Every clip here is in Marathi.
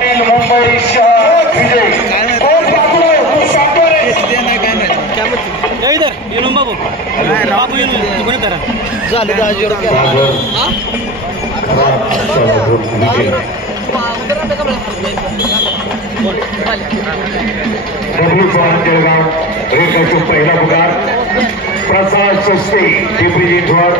पाटील मुंबई शहर विजय पहिला पुकार प्रसाद सस्ते पिंपरी चिंचवड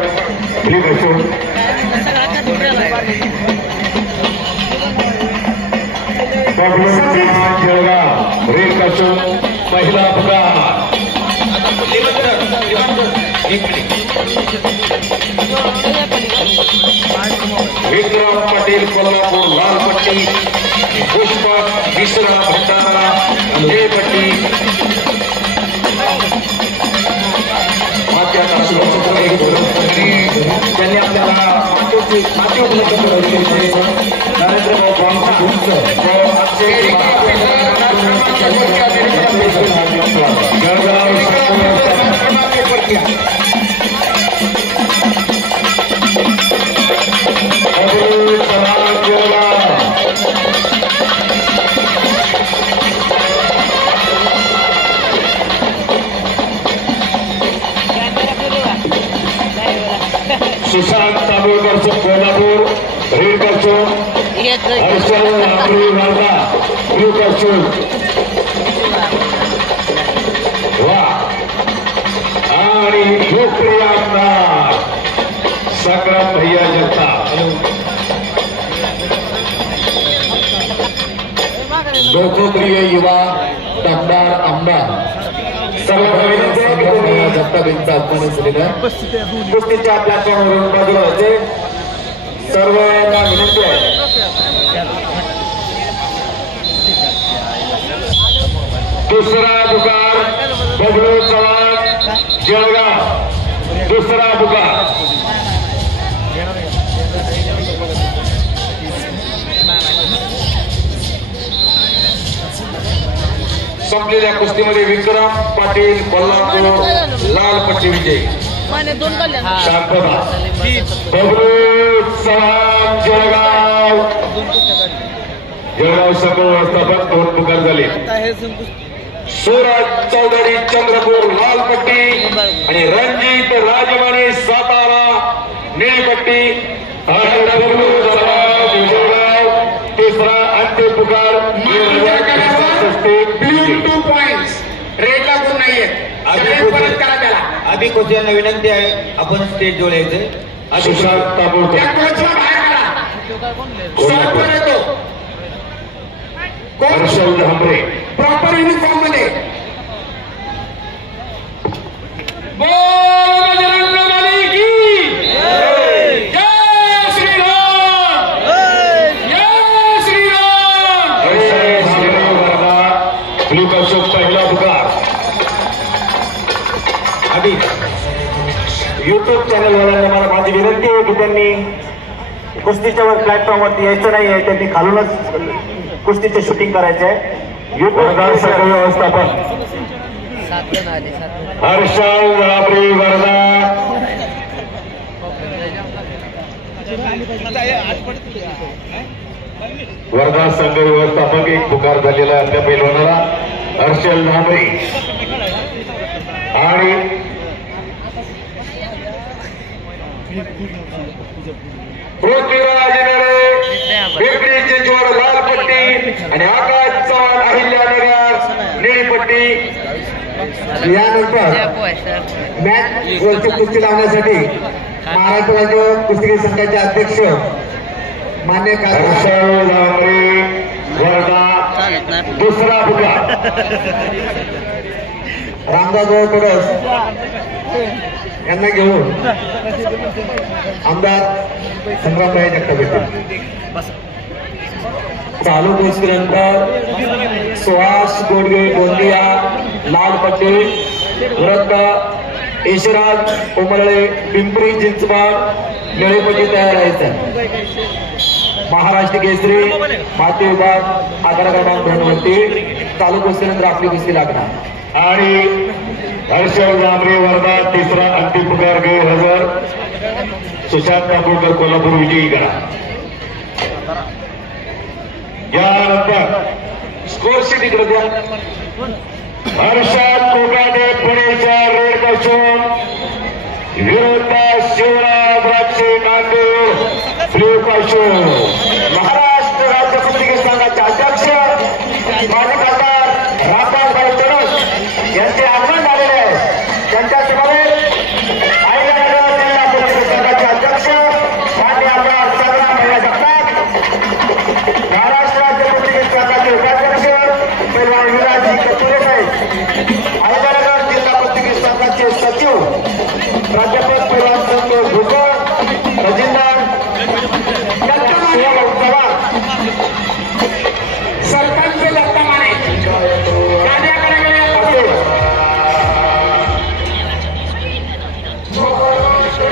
जळगाव रेड कसून पहिला पुकार विक्रम पाटील कोल्हापूर लाल पट्टी पुष्पक मिश्रा भंडारा निळे पट्टी त्यांनी आपल्याला माती उपलब्ध करून नरेंद्र सुशांत तांबोळकरचं कोल्हापूर रेड करचो हर्षल लांबरी वर्धा ब्लू करचो वा आणि लोकप्रिय आमदार संग्राम भैया जगताप लोकप्रिय युवा दमदार आमदार जगतापेंचा अपमान झालेला कुस्तीच्या प्लॅटफॉर्मवरून बाजूला होते सर्वांना विनंती आहे दुसरा पुकार बबलू चव्हाण जळगाव दुसरा पुकार संपलेल्या कुस्तीमध्ये विक्रम पाटील कोल्हापूर लाल पट्टी विजय शांतता बबलू चव्हाण जळगाव संघ व्यवस्थापक दोन पुकार झाले सूरज चौधरी चंद्रपूर लाल पट्टी आणि रणजित राजमाने सातारा निळी पट्टी आणि बबलू चव्हाण जळगाव तिसरा अंतिम पुकार रेडला कोण नाहीये परत करा त्याला अभि कोच यांना विनंती आहे आपण स्टेज जवळ यायचंय सुशांत तांबोळकर हर्षल धांबरे प्रॉपर युनिफॉर्म मध्ये पहिला पुकार आधी युट्यूब चॅनल वाल्यांना मला माझी विनंती आहे की त्यांनी कुस्तीच्या प्लॅटफॉर्म वरती यायचं नाही आहे त्यांनी खालूनच कुस्तीचे शूटिंग करायचे आहे युट्यूब सर्व व्यवस्थापन हर्षल राबरी वर्धा वर्धा संघ व्यवस्थापक एक पुकार झालेला आहे आपल्या पैलवानाला हर्षल धांबरे आणि पृथ्वीराज पिंपरी चिंचवड लाल पट्टी आणि आकाश चव्हाण अहिल्यानगर निळी पट्टी यानंतर मॅच वरची कुस्ती लावण्यासाठी महाराष्ट्र राज्य कुस्ती संघाचे अध्यक्ष मान्य हर्षल धांबरे वर्धा दुसरा पुकार रामदास कडस यांना घेऊन आमदार संग्रामभाई जगताप येतील चालू कुस्तीनंतर सुहास गोडगे गोंदिया लाल पट्टी विरुद्ध यशराज उमरळे पिंपरी चिंचवड निळीपट्टी तयार आहे महाराष्ट्र केसरी माती विभाग आकडा क्रमांक 2 वरती चालू कुस्तीनंतर आपली कुस्ती लागणार आणि हर्षल धांबरे वर्धा तिसरा अंतिम पुकार गैरहजर सुशांत तांबोळकर कोल्हापूर विजयी करा। नंबर स्कोर शीट इकडे द्या. हर्षद कोकाटे पुणेच्या रेड पासून विरुद्ध शिवराज राक्षे नांदेड ब्ल्यू पासून. महाराष्ट्र राज्य कुस्ती संघाचे अध्यक्ष माजी खासदार रामदासभाई तनस यांचे आगमन झालेले आहे. त्यांच्या समवेत अहिल्यानगर जिल्हा कुस्ती संघाचे अध्यक्ष मान्य आमदार संग्राम भैया जगताप, महाराष्ट्र राज्य कुस्ती संघाचे उपाध्यक्ष पैलवान विलासजी कतुरे साहेब, अहिल्यानगर जिल्हा कुस्ती संघाचे सचिव प्राध्यापक पैलवान संतोष भुजबळ, खजिनदार सरपंच दत्ता माने कार्याकडे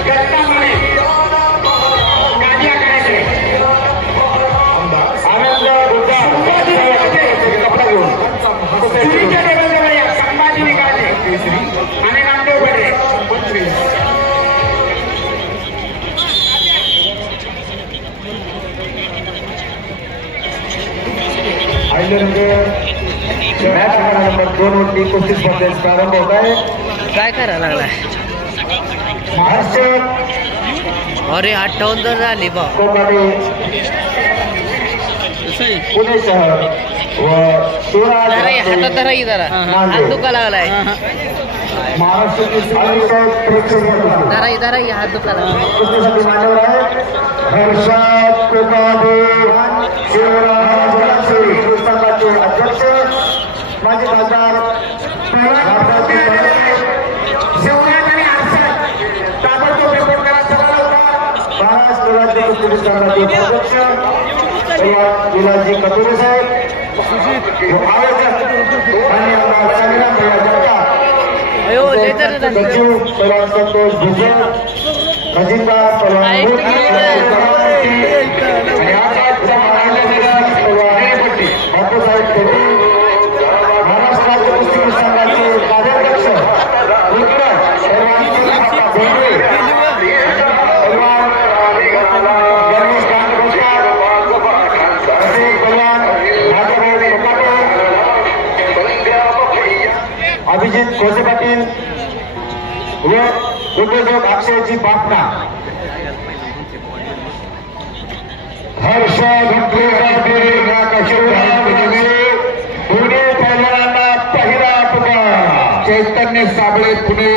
दत्ता माने कार्याकडे आनंद गुड्डा कपडा घेऊन पुरीच्या टेबलजवळ या. संभाजी निकाले आणि नामदेव बडे. मॅच नंबर 2 वरती कुस्ती स्पर्धेस प्रारंभ होत आहे. काय करायला लागलाय? महाराष्ट्र अरे 58 जर झाली बा. कोकाटे पुणे शहर व शिवराज हातात धरा की जरा हात दुखा लागलाय. महाराष्ट्र धरा हात दुखा लागलाय. कुस्तीसाठी मान्यवर आहे हर्षद कोकाटे शिवराज राक्षे संघाचे अध्यक्ष माजी खासदार शिवराज आणि हर्षद ताबडतोब रिपोर्ट करा. महाराष्ट्र राज्य कुस्ती संघाचे अध्यक्ष विलासजी कतुरे साहेब, आयोजक आणि आमदार संग्राम भैया जगताप, सचिव पैलवान संतोष भुजबळ, खजिनदार पैलवान आणि आजच्या बापूसाहेब पेटे, महाराष्ट्र राज्य कुस्ती संघाचे कार्याध्यक्ष अभिजित खोसे पाटील व उद्योजक अक्षयजी बापना. हर्षद पुणे पैलवानांना पहिला पुकार. चैतन्य साबळे पुणे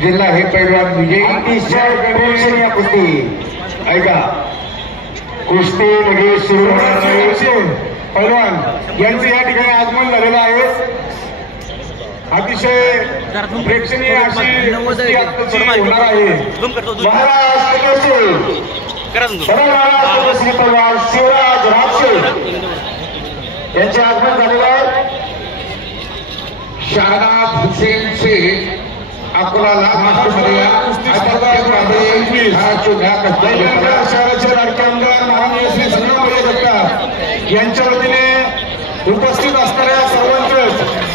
जिल्हा हे पैलवान विजयी. अतिशय प्रेक्षणीय कुस्ती. ऐका कुस्ती लगेच सुरू पैलवान यांचं या ठिकाणी आगमन झालेलं आहे. अतिशय प्रेक्षणीय अशी होणार आहे. महाराष्ट्र पैलवान शिवराज राक्षे यांचे आगमन झालेलं आहे. शाहनाज हुसेन शेख अकोला शहराचे लाडके आमदार माननीय श्री संग्राम भैया जगताप यांच्या वतीने उपस्थित असणाऱ्या सर्वांचं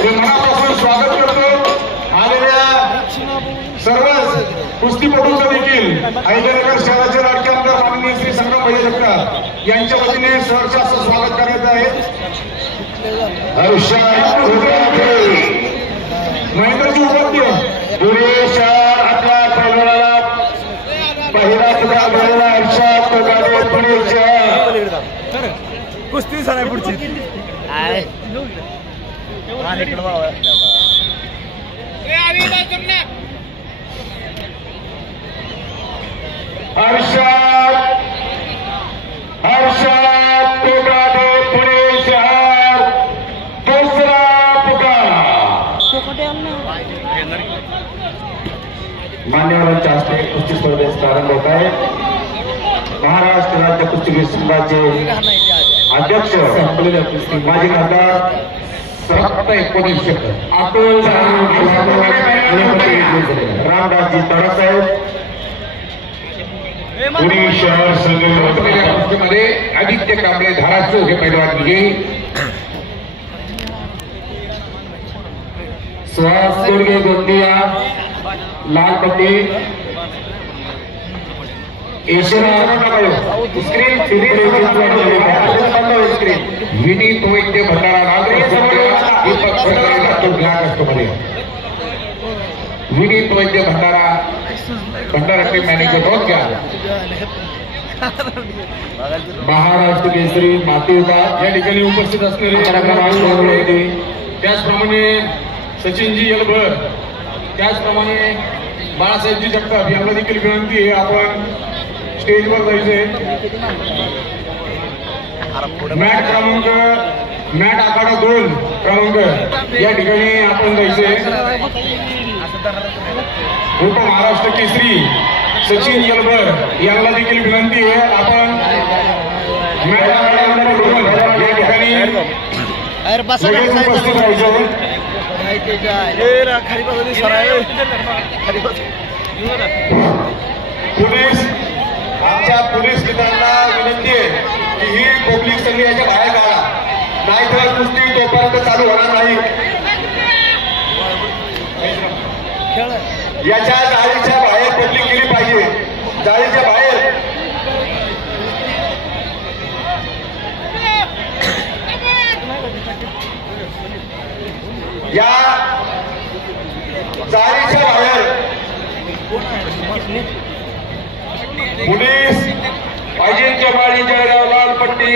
मी मनापासून स्वागत करतो. आलेल्या सर्वच कुस्तीपटूंचं देखील अहिल्यानगर शहराचे लाडके आमदार माननीय श्री संग्राम भैया जगताप यांच्या वतीने सहर्ष असं स्वागत करण्यात आहे. महेंद्रजी उपाध्याय पुणे शहर आपल्या पैलवानाला पहिला पुकार मिळालेला हर्षद कोकाटे पुणे शहर. कुस्ती झाली पुढची. हर्षद कोकाटे पुणे शहर दुसरा पुकार. मान्यवरांच्या हस्ते कुस्ती स्पर्धेस प्रारंभ होत आहे. महाराष्ट्र राज्य कुस्ती संघाचे अध्यक्ष माजी खासदार फक्त 19 सेकंद अतुल रामदासजी तडसाहेब पुणे शहर कुस्तीमध्ये आदित्य कांबळे धाराशिव हे पैलवान विजयी. सुहास तोडगे गोंदिया लाल पट्टी स्क्रीन केसरी विनीत वैद्य भंडारा दीपक ग्लास असतो मध्ये विनीत वैद्य भंडारा टीम मॅनेजर बहुत घ्या. महाराष्ट्र केसरी माती विभाग या ठिकाणी उपस्थित असणारे त्याचप्रमाणे सचिनजी यलभर, त्याचप्रमाणे बाळासाहेबजी जगताप यांना देखील विनंती आहे आपण स्टेजवर जायचंय. मॅट आखाडा 2 क्रमांक या ठिकाणी आपण जायचंय. उप महाराष्ट्र केसरी सचिन यलभर यांना देखील विनंती आहे आपण मॅट आखाडा नंबर 2 या ठिकाणी लगेच उपस्थित राहायचं. पोलीस आमच्या पोलीस मित्रांना विनंती आहे की ही पब्लिक सगळी याच्या बाहेर काढा, नाहीतर कुस्ती तोपर्यंत चालू होणार नाही. याच्या जाळीच्या बाहेर पब्लिक गेली पाहिजे, जाळीच्या बाहेर. या जाळीच्या बाहेर पोलीस अजिंक्य माळी जळगाव लाल पट्टी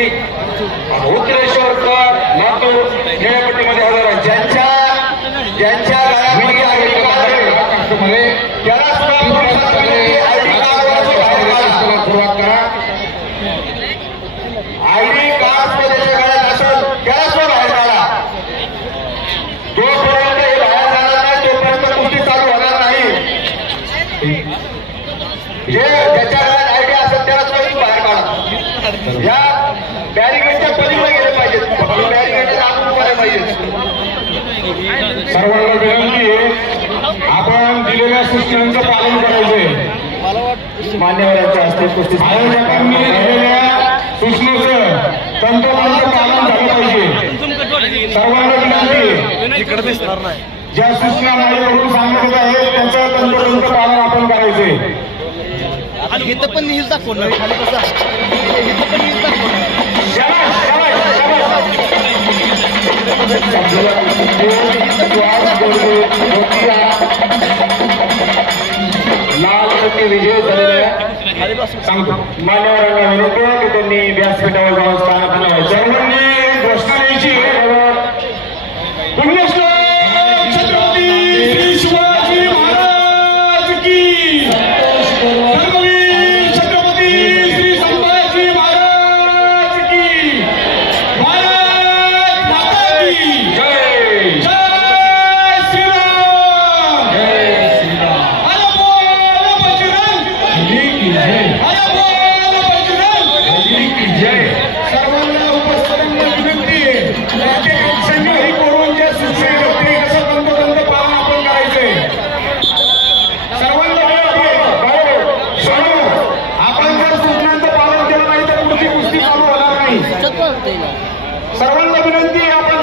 उत्तरेश्वरकर लातूर निळ्या पट्टीमध्ये हजर आहे. ज्यांच्या गळ्यामध्ये आयडी कार्ड आहे त्याला सुरुवात करा. आयडी कार्ड त्याच्या गळ्यात असेल त्याला सुद्धा बाहेर काढा. जोपर्यंत हे बाहेर जाणार नाही तोपर्यंत कुस्ती चालू होणार नाही. जे ज्याच्या गळ्यात आयडी असेल त्याला सुद्धा बाहेर काढा. या बॅरिकेडच्या पलीकडे गेले पाहिजेत, बॅरिकेडच्या लागून उभे पाहिजे. सर्वांना विनंती आहे आपण दिलेल्या सूचनांचं पालन करायचंय. मान्यवरांच्या हस्ते कुस्ती आयोजकांनी दिलेल्या सूचनेचं तंतोतंत पालन झालं पाहिजे. सर्वांना विनंती आहे ज्या सूचना माझ्याकडून सांगण्यात आहेत त्यांचं तंतोतंत पालन आपण करायचंय. इथं पण न्यूज दाखवणार खाली कसा इथं पण न्यूज दाखवणार. लाल पट्टी विजय झालेल्या सांगतो मान्यवरांना विनंती आहे की त्यांनी व्यासपीठावर जाऊन स्थानापन्न व्हायचं. सर्वांनी घोषणा द्यायची. पुण्यश्लोक छत्रपती श्री शिवाजी महाराज की, धर्मवीर छत्रपती श्री संभाजी महाराज की, भारत माता की जय. जय श्रीराम. जय श्रीराम. हर बोल बजरंग बली की जय. हर बोल बजरंग बली की जय. सर्वांना उपस्थितांना विनंती आहे प्रत्येकांनी ही कोरोनाच्या सूचनेवरती कसं तंतोतंत पालन आपण करायचंय. सर्वांना विनंती आहे आपण जर सूचनांचं पालन केलं नाही तर पुढची कुस्ती चालू होणार नाही. सर्वांना विनंती आहे आपण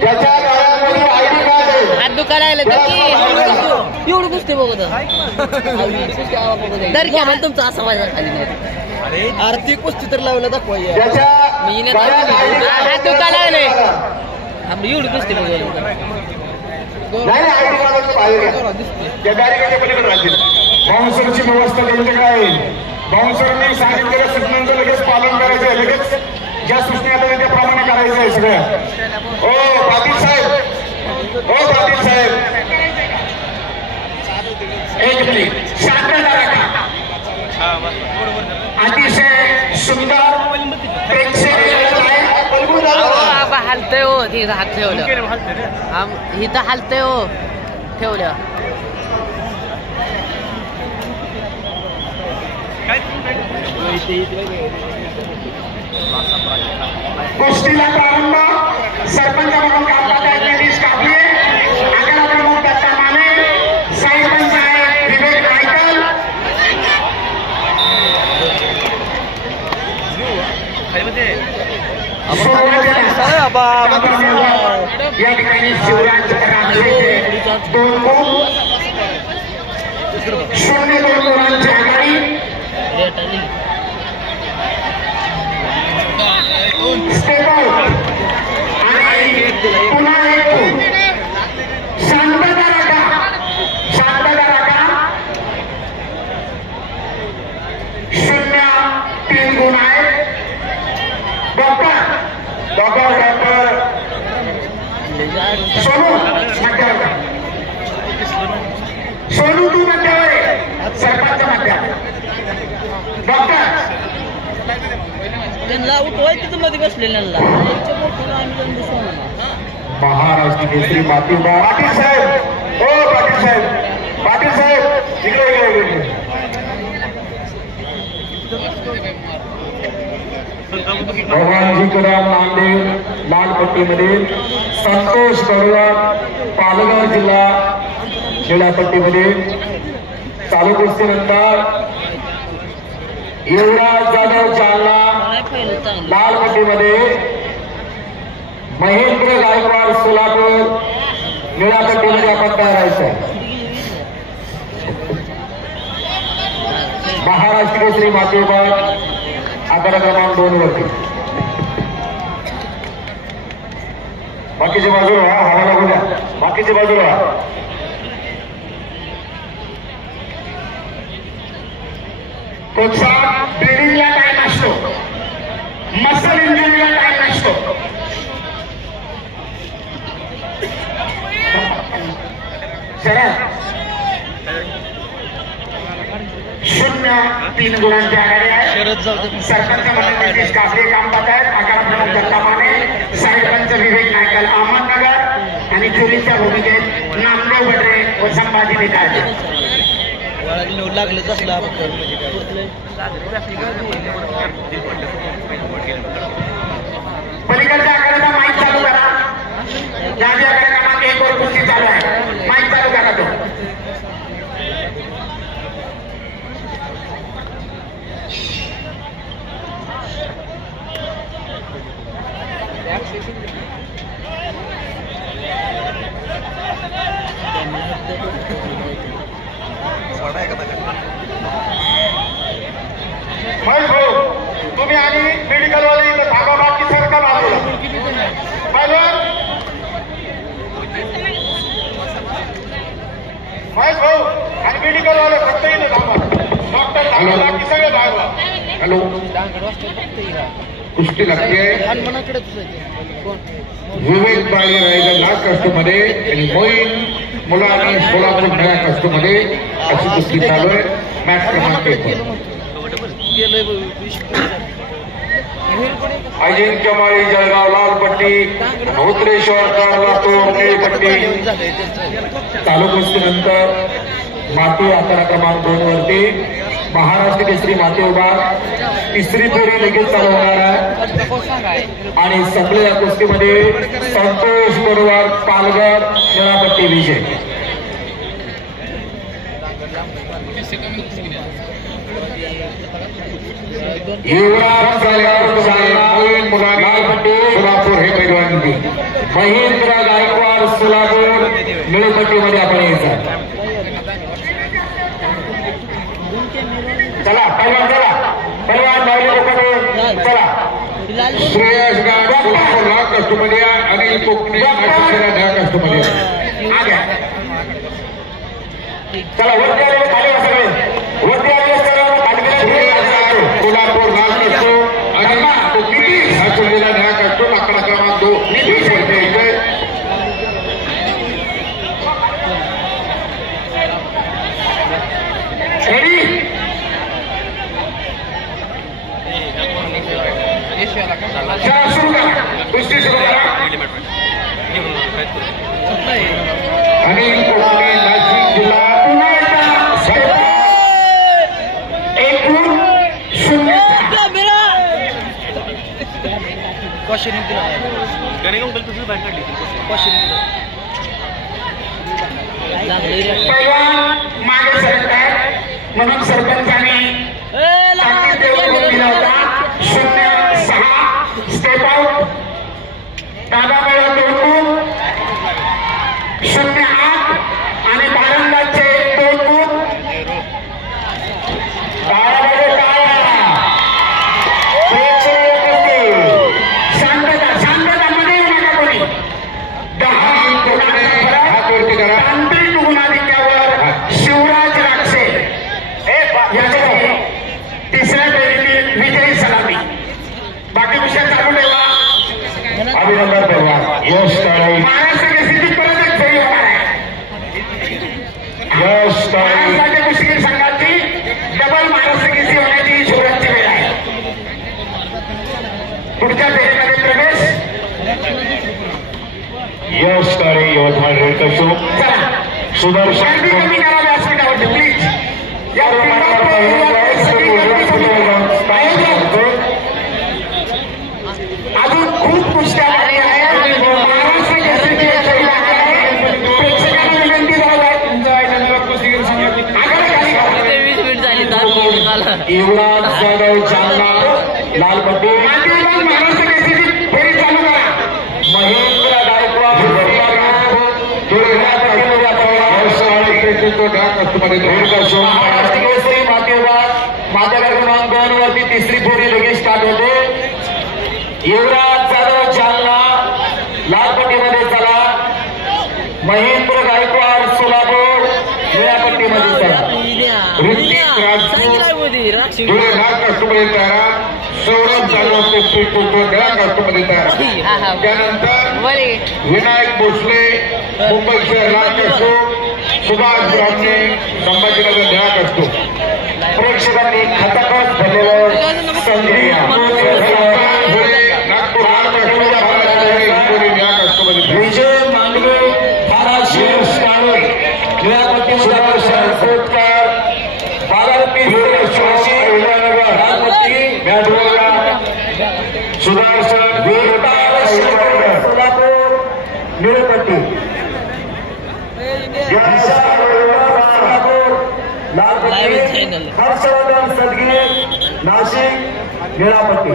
ज्याच्या गळ्यामध्ये आयडी कार्ड आहे हात दुखायला लागलं तर की एवढं कुस्ती बघत तर घ्या म्हणून तुमचा असा माझा खाली आरती कुस्ती तर लावलं दाखवा. त्याच्या हात दुखायला लागले आपली एवढी कुस्ती बघत नाही आयडी कार्ड बाहेर घ्या. त्या बॅरिकेडच्या पलीकडे राहतील. बाउन्सरची व्यवस्था त्यांच्याकडे आहे. बाउन्सरनी सांगितलेल्या सूचनांचं लगेच पालन करायचं आहे. लगेच ज्या सूचना आहेत त्याप्रमाणे करायचं आहे सगळ्या. ओ पाटील साहेब, ओ पाटील साहेब, एक मिनिट शांत झाला का? अतिशय सुंदर प्रेक्षणीय हालतंय हो तिथं हात ठेवलं इथं हालतंय हो ठेवलं. कुस्तीला प्रारंभ सरपंच म्हणून कामकाज नीतीश कापले, आकडा प्रमुख दत्ता माने, सरपंच आहे विवेक नायकल. या ठिकाणी शिवराज राक्षेचे 2 गुण 0-2 गुणांची आघाडी. स्टेप आउट आणि पुन्हा एक गुण. शांतता राखा, शांतता राखा. 0-3 गुण आहेत. डॉक्टर सोनू मध्यावर, सोनू तू मध्यावर आहे, सरपंच मध्यावर. डॉक्टर त्यांना उठवायचं तर मध्ये बसलेल्यांना महाराष्ट्र केसरी पाटील साहेब, हो पाटील साहेब, पाटील साहेब इकडे. भगवानजी कदम नांदेड लाल पट्टीमध्ये, संतोष बरोबर पालघर जिल्हा निळ्या पट्टीमध्ये. चालू कुस्तीनंतर युवराज जाधव जालना लाल पट्टीमध्ये, महेंद्र गायकवाड सोलापूर निळ्या पट्टीमध्ये आपण तयार राहायचं. महाराष्ट्र केसरी मातेबाद आकडा क्रमांक 2 वरती. बाकीच्या बाजूला हवा लागू द्या, बाकीच्या बाजूला. कोणता ब्रिडिंगला टाइम असतो, मसल इंजुरीला टाइम नसतो. शरद 0-3 गुणांची आघाडी आहे. सरपंच म्हणून नितीश कापडे काम पाहत आहेत. आकार प्रमुख दत्ता माने, साहेबपंच विवेक नायकल अहमदनगर आणि जुलीच्या भूमिकेत नामदेव बडरे व संभाजी निकाळजे. लागलंच असलं पलीकडच्या आकड्याचा माईक चालू करा. ज्या क्रमांक 1 वर कुस्ती चालू आहे, माईक चालू करा. तो महेश भाऊ, तुम्ही आणि मेडिकलवाले इथं थांबा, बाकी सरकार बाजूला. महेश भाऊ आणि मेडिकलवाले फक्त इथं थांबा. डॉक्टर थांबा, बाकी सगळे बाजूला. हॅलो, कुस्ती लागते. विवेक बाळे राहिलं लाल कष्टमध्ये आणि मोईन मुलांनी सोलापूर नव्या कष्टमध्ये अशी कुस्ती चालू आहे. मॅच क्रमांक 1. अजिंक्य माळी जळगाव लाल पट्टी, भूत्रेश्वर लातूर निळी पट्टी. चालू कुस्तीनंतर माती आकडा क्रमांक 2 वरती महाराष्ट्र केसरी माती विभाग तिसरी फेरी लगेच चालू होणार आहे. आणि संपलेल्या कुस्तीमध्ये संतोष बरोबर पालघर निळा पट्टी विजय. युवराज सोलापूर हे पैलवान. महेंद्र गायकवाड सोलापूर निळी पट्टीमध्ये आपण यायचं. चला पैलवान, चला पैलवान चला. श्रेयस गायकवाड सोलापूर लाल कष्टमध्ये, अनिल कोकणे नव्या कष्टमध्ये. चला वरती आलेले खाली सगळे, वरती आलेले सगळ्यांना खाली सोलापूर लाल कष्ट आणि कोकणे हा चुनलेला नव्या कष्ट. आकडा क्रमांक 2 सुरू करा, कुस्ती सुरू करा. अनिल कोकणे नाशिक जिल्हा. पुन्हा एकदा 1-0. पैलवान मागे सरकतात म्हणून सरपंचाने दिला होता. 0-6 स्टेप आउट. दादा मेळा 2 गुण, 0-8 आणि भारंदाचे 2 गुण. यश काळे महाराष्ट्र केसरीची परत एक फेरी होणार आहे. यश काळे महाराष्ट्राच्या कुस्तीगीर संघाची डबल महाराष्ट्र केसरी होण्याची शुभेच्छा वेळ आहे. पुढच्या फेरीमध्ये प्रवेश यश काळे यवतमाळ रेड कशो चला सुदर्शन गर्दी कमी करा व्यासपीठावरती प्लीज. या अजून खूप कुस्त्या बाकी आहेत. महाराष्ट्र केसरीची फेरी आहे. प्रेक्षकांना विनंती झाली आहे तुमच्या कुस्तीगीर संघाची आघाडी खाली करा. 20 मिनिट झाली 10 मिनिट झाला. युवराज जाधव जालना लाल पट्टी मातीबाग महाराष्ट्र केसरीची फेरी चालू करा. महेंद्र गायकवाड महाराष्ट्र केसरी माती विभाग माता क्रमांक 2 वरती तिसरी फेरी लगेच स्टार्ट होते. युवराज जाधव जालना लाल पट्टीमध्ये चला. महेंद्र गायकवाड सोलापूर निळ्या पट्टीमध्ये चला. ऋतिक राजपूत जुळे लाल कष्टमध्ये तयार. सौरभ जाधव पिंपरी निळ्या कष्टमध्ये तयार. त्यानंतर विनायक भोसले मुंबई शहर लाल कष्टो सुभाष ब्राह्मणे संभाजीनगर निळा कष्टो. प्रेक्षकांनी खचाखच भरलेलं संधी नागपूर लाल कष्टोच्या भागामध्ये हिंगोली निळा कष्टमध्ये तयार. विजय मांडवे धाराशिव काळे निळ्या पट्टीमध्ये सोटकर बाजारपेठ लाल पट्टी मॅडोला सुदर्शन सोलापूर निळी पट्टी लाल पट्टी हर्षवर्धन सदगीर नाशिक निळा पट्टी.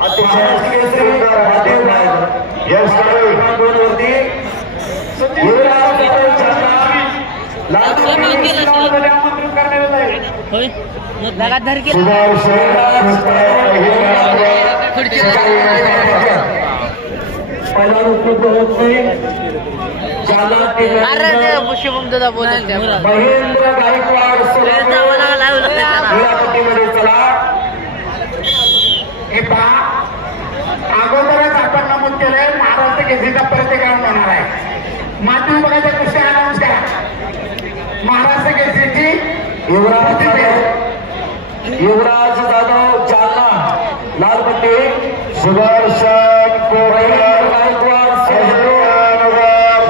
महाराष्ट्र केसरी यश काळे वरती युवराज लाल पट्टी आमंत्रित करण्यात येत आहे. लगातार पहिला उपलब्ध होत नाही. शुभम दादा बोलत महेंद्र गायकवाड पट्टीमध्ये चला. हे पहा अगोदरच आपण नमूद केलंय महाराष्ट्र केसरीचा प्रत्येक राऊंड होणार आहे. माती विभागाच्या कुस्त्या अनाऊन्स करा. महाराष्ट्र केसरीची युवराज जाधव जालना लाल पट्टी सुदर्शन गायकवाड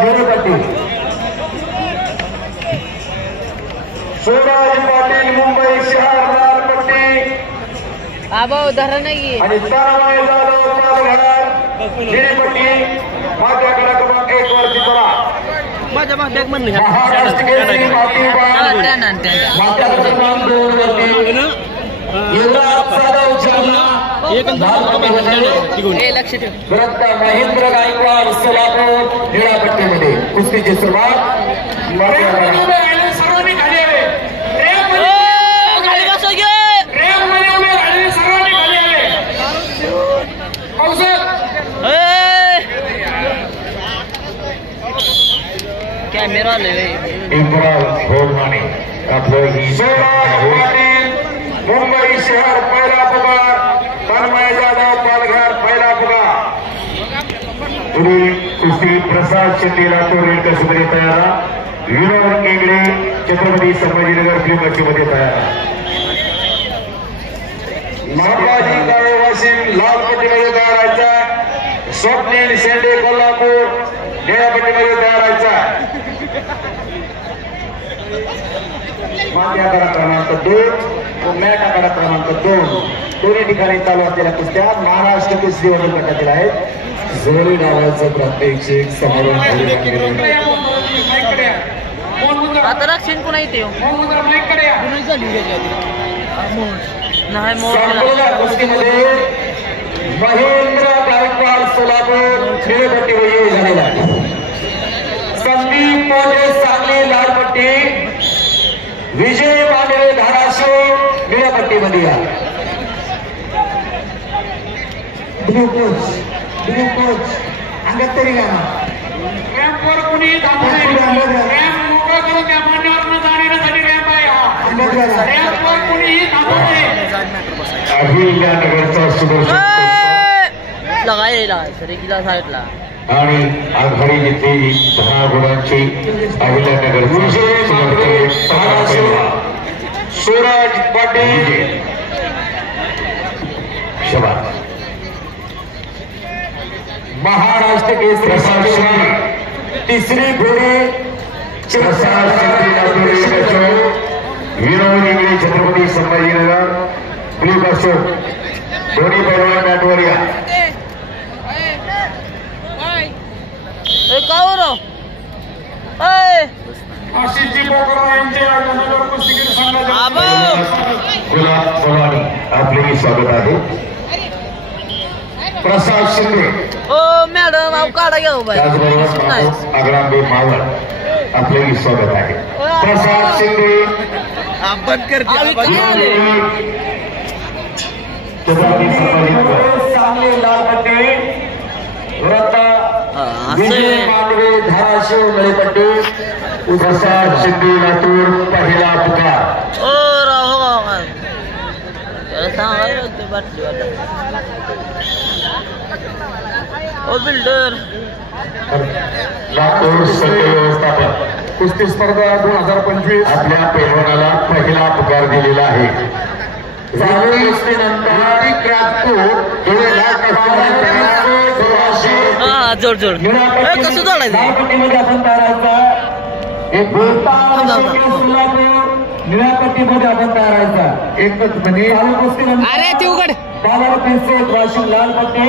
निळी पट्टी. शिवाजी पाटील मुंबई शहर लाल पट्टी आबा उदाहरण नाही आणि ताराबाई जाधव पालघर निळी पट्टी. माझ्या क्रमांक 1 वरती चला. माझ्या बॅग मध्ये महाराष्ट्र केसरी माती विभाग माता क्रमांक 2 वरती युवराज जाधव जालना लाल पट्टीमध्ये लक्ष ठेव. विरुद्ध महेंद्र गायकवाड सोलापूर निळ्या पट्टीमध्ये कुस्तीची सुरुवात. सर्वांनी खाली यावे. खाली बसो घे. रेममध्ये उभे राहिलेले सर्वांनी खाली यावे. पावसात कॅमेरा आले इम्रान घोडमाने आपलं ही पाटील मुंबई शहर पहिला पुकार. तन्मय जाधव पालघर पहिला पुकार. पुढील कुस्ती प्रसाद शिंदे लातूर रेड कशमध्ये तयार. विनोद केंगडे छत्रपती संभाजीनगर ब्ल्यू कशमध्ये तयार. महाराजी काळे वाशिम लाल पट्टीमध्ये तयार व्हायचा. स्वप्नील शेंडे कोल्हापूर निळ्या पट्टीमध्ये तयार व्हायचा. माती आखाडा क्रमांक 2 व मॅट आखाडा क्रमांक 2 दोन्ही ठिकाणी चालू असलेल्या कुस्त्या महाराष्ट्र केसरी वरील गटातील आहेत. जोरी नावाचं प्रात्यक्षिक समारोह आता रक्षण कोणा येते नाही संपूर्ण कुस्तीमध्ये महेंद्र गायकवाड सोलापूर निळी पट्टी विजयी झालेला आहे. संदीप मोरे सांगली लाल पट्टी. विजय मांडवे धाराशिव निळ्या पट्टीमध्ये या. ब्ल्यू कोच अंगात तरी का रॅम्पवर कुणी थांबू नये. रॅम्प मोकळा करून द्या. मान्यवर जाण्यासाठी रॅम्प आहे हा. रॅम्पवर कुणीही थांबू नये. अहिल्यानगरचा सुदर्शन लगाय सर किला साईडला आणि आघाडी घेतली 10 गुणांची अहिल्यानगर सूरज पाटील शबाद महाराष्ट्र केसरी तिसरी फेरी प्रसाद विनोद इंगळे छत्रपती संभाजीनगर ब्लू कसो दोन्ही पैलवान मॅटवर या आशिषजी बोकरा यांचे नगर कुस्तीगीर संघाचे गुलाब सोलानी आपले स्वागत आहे प्रसाद शिंदे ओ मॅडम अहो काढा घ्या त्याचबरोबर आग्रांबे मावळ आपले स्वागत आहे प्रसाद शिंदे चांगले लाल पट्टी मांडवे धाराशिव नळीपट्टी प्रसाद शिंदे लातूर पहिला पुकार ओ राव ओ बिल्डर लातूर सगळे व्यवस्थापन कुस्ती स्पर्धा 2025 आपल्या पैलवानाला पहिला पुकार दिलेला आहे चालू कुस्तीनंतर हा जोड जोड कसं जोडायचं पट्टीमध्ये आपण तयारायचा एक सोलापूर निळ्या पट्टीमध्ये आपण तयारायचा एकच म्हणजे चालू कुस्तीनंतर अरे ते उघड बाजार पिंचे वाशिम लाल पट्टी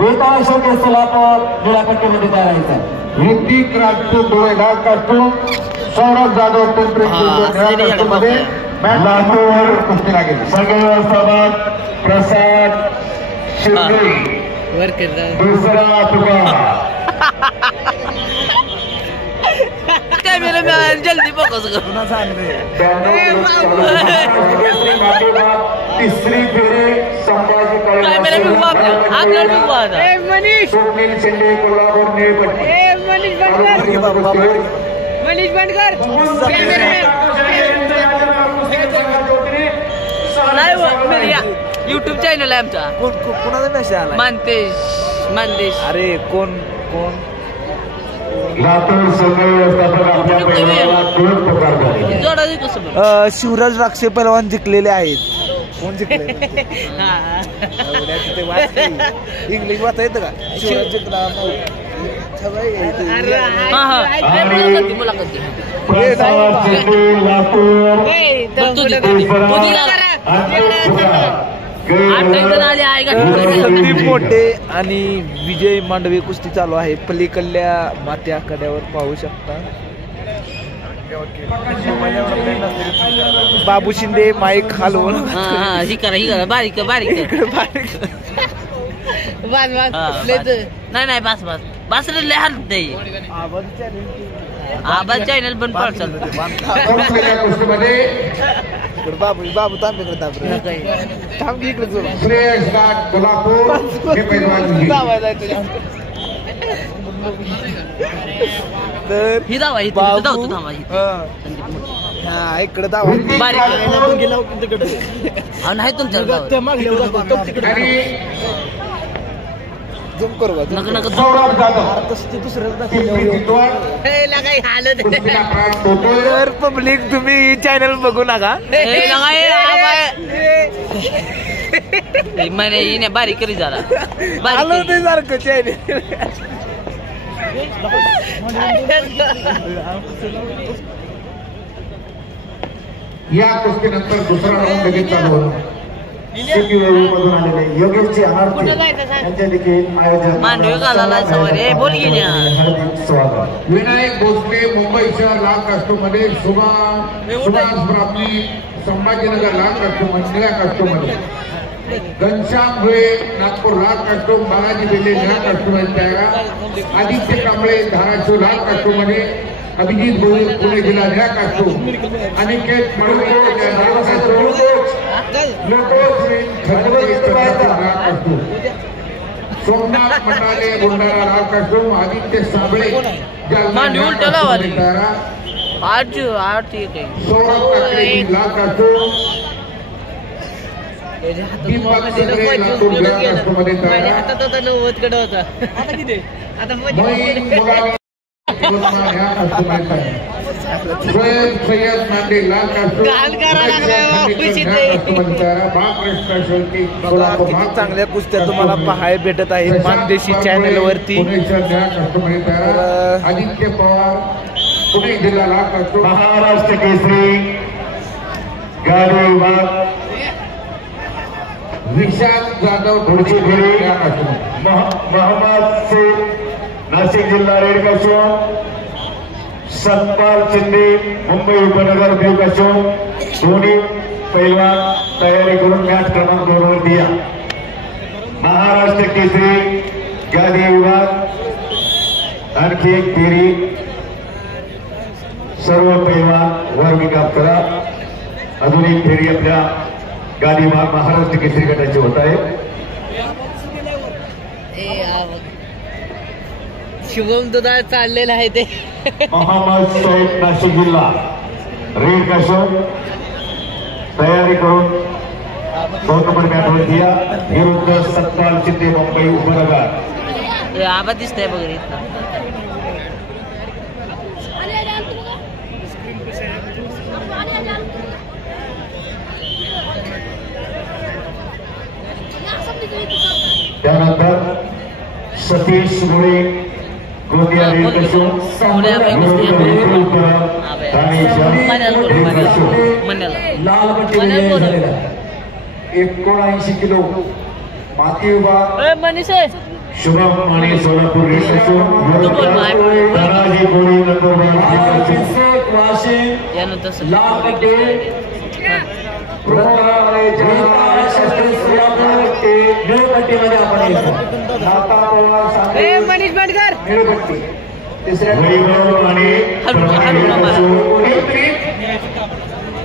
बेताळ सोलापूर निळ्या पट्टीमध्ये तयारायचा ऋतिक राजपूत डोळे लाल कास्टूम सौरभ जाधव पिंपरी लातूर कुस्ती लागेल सगळे व्यवस्थापक प्रसाद शिंदे दुसरा पुकार कॅमेरा जल्दी फोकस करू तिसरी फेरी संभाजी कॅमेरा बिगवा आपल्याला बिगवा स्वप्नील शिंदे कोल्हापूर निळपट्टी मनीष बंडकर युट्यूब चॅनल आहे आमचा कोणाचा मेसेज आला मानतेश अरे कोण कोण लातूर सगळे व्यवस्थापक आपल्या पैलवानाला 2 पुकार झाले जोडायचं कसं शिवराज राक्षे पैलवान जिंकलेले आहेत कोण जिंकले इंग्लिश वाचा येतं का शिवराज जिंकला मुलाखत प्रसाद शिंदे लातूर संदीप मोठे आणि विजय मांडवे कुस्ती चालू आहे पलीकडल्या मात्या कड्यावर पाहू शकता बाबू शिंदे माईक हलवून ही करा बारीक बारीक नाही बस लय हालत नाही आबाद चॅनल पण पाळचाल बाबू बाबू थांब इकडे थांब इकडे श्रेयस घाट कोल्हापूर हे पैलवान तर ही दावा ही धावतो थांबा हा इकडे दावा बारीक नाही तुमच्या झूम करू का नका सौरभ जाधव दुसरं हालत तर पब्लिक तुम्ही चॅनल बघू नका मैंने बारीक करी जरा आलो ते सारखं चॅनल या कुस्तीनंतर दुसरा राऊंड लगेच चालू होता मधून आलेले योगेशजी अनार्थी यांचे देखील आयोजन मांडवे घालायला सवारी बोल गेल्या स्वागत विनायक भोसले मुंबई शहर लाल कास्टूमध्ये सुभाष प्राप्ती संभाजीनगर लाल कास्टूमध्ये निळ्या कास्टूमध्ये घनश्याम भुळे नागपूर लाल कास्टूम बालाजी बेले निळ्या कास्टूमध्ये तयार आदित्य कांबळे धाराशिव लाल कास्टूमध्ये अभिजित भोईर पुणे जिल्हा निळ्या कास्टूम अनिकेत मडवे सोमनाथ मंडाले गुंडारा लाल कास्टूम आदित्य साबळे आठ ठीक आहे सौरभ काकडे लाल कास्टूम त्याच्या हातात दीपक मोबाईल सगळे दिलं, लातूर गेलं, जिल्हा गेलं. राष्ट्रमध्ये माझ्या तयार. हातात होता 90 कडे होता. आता किती आता मोईन मुगामी उस्मान या राष्ट्रमध्ये तयार. सोएब सय्यद नांदे लाल कास्टो घाण करायला लागलाय बाबा, खुशी ते. राष्ट्रमध्ये तयार. बाळकृष्ण शेळके बघा सोलापूर किती महाग. चांगल्या कुस्त्या तुम्हाला पाहायला भेटत आहेत मानदेशी चॅनल वरती. पुणेच्या न्याय राष्ट्रमध्ये तयार. तर- आदित्य पवार पुणे जिल्हा लाल कास्टो. महाराष्ट्र केसरी गाडी विभाग विशाल जाधव पुढची फेरी या राष्ट्रमध्ये. मोहम्मद शेख नाशिक जिल्हा रेड कास्टूम, सतपाल शिंदे मुंबई उपनगर ब्ल्यू कास्टूम. दोन्ही पैलवान तयारी करून मॅच क्रमांक 2 वरती या. महाराष्ट्र केसरी गादी विभाग आणखी एक फेरी. सर्व पैलवान वर विकाप करा. अजून एक फेरी आपल्या गादी विभाग महाराष्ट्र केसरी गटाची होत आहे. शुभम दुधा चाललेलं आहे ते. मोहम्मद सैद नाशिक जिल्हा रेड कास्टूम तयारी करून 2 नंबर मॅच वरती या. विरुद्ध सतपाल शिंदे मुंबई उपनगर. आवाज दिसतंय बघ रे इथला. त्यानंतर सतीश मुळे गोंदिया रेड कास्टूम विरुद्ध लाल पट्टी विजयी झालेला 79 किलो माती विभाग मनीष शुभम माने सोलापूर रेड कास्टूम विरुद्ध धनाजी कोळी नंदुरबार रेड कास्टूम. वाशिम यानंतर लाल पट्टी निळपट्टीमध्ये आपण नाता पवार मनीष बांडकर निळपट्टी तिसऱ्या वैभव आणि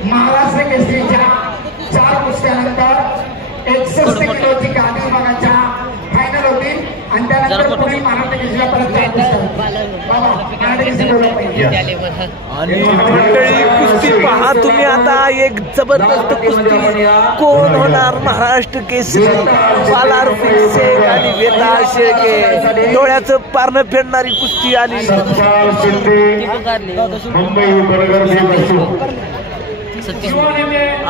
महाराष्ट्र केसरीच्या 4 कुस्त्यानंतर 61 किलोची गादी विभागाच्या फायनल होतील आणि त्यानंतर पुढील महाराष्ट्र केसरीला परत 4 कुस्त्या. बाबा महाराष्ट्र केसरी बोलला पाहिजे. आणि मंडळी कुस्ती पहा तुम्ही आता एक जबरदस्त कुस्ती कोण होणार महाराष्ट्र केसरी. बालार शेख आणि वेता शेळके डोळ्याचं पारणं फेडणारी कुस्ती. आणि सतपाल शिंदे मुंबई उपनगर रेड कास्टूम.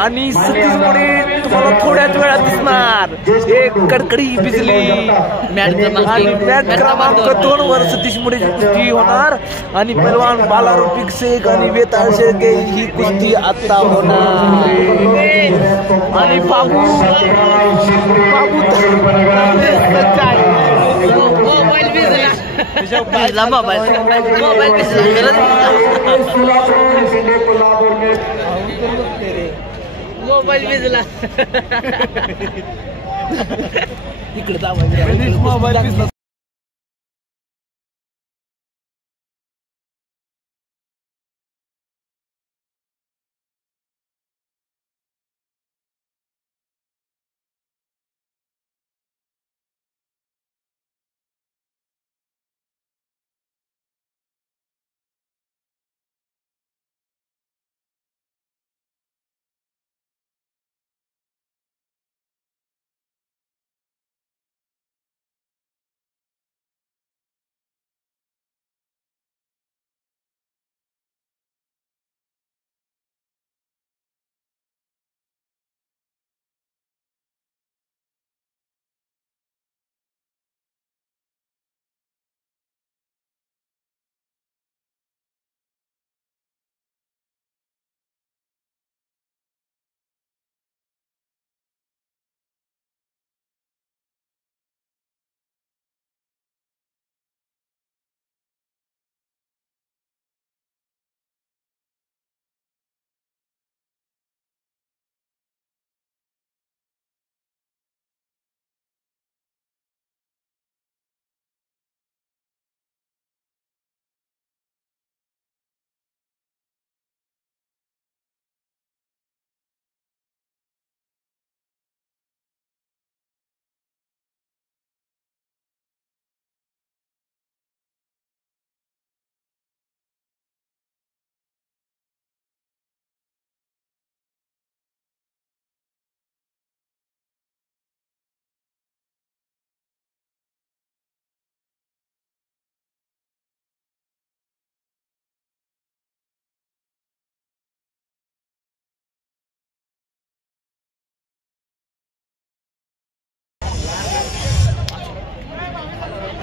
आणि सतीश मुळे तुम्हाला थोड्याच वेळात दिसणार. एक कडकडी बिजली आणि मॅच क्रमांक 2 वर सतीश मुळे कुस्ती होणार. आणि पैलवान बालारू शेख आणि वेताळ शेळके ही कुस्ती आता होणार. आणि बाबू मोबाईल भिजला मोबाईल भिजला सोलापूर शिंदे कोल्हापूर मोबाईल भिजला. इकडे मोबाईल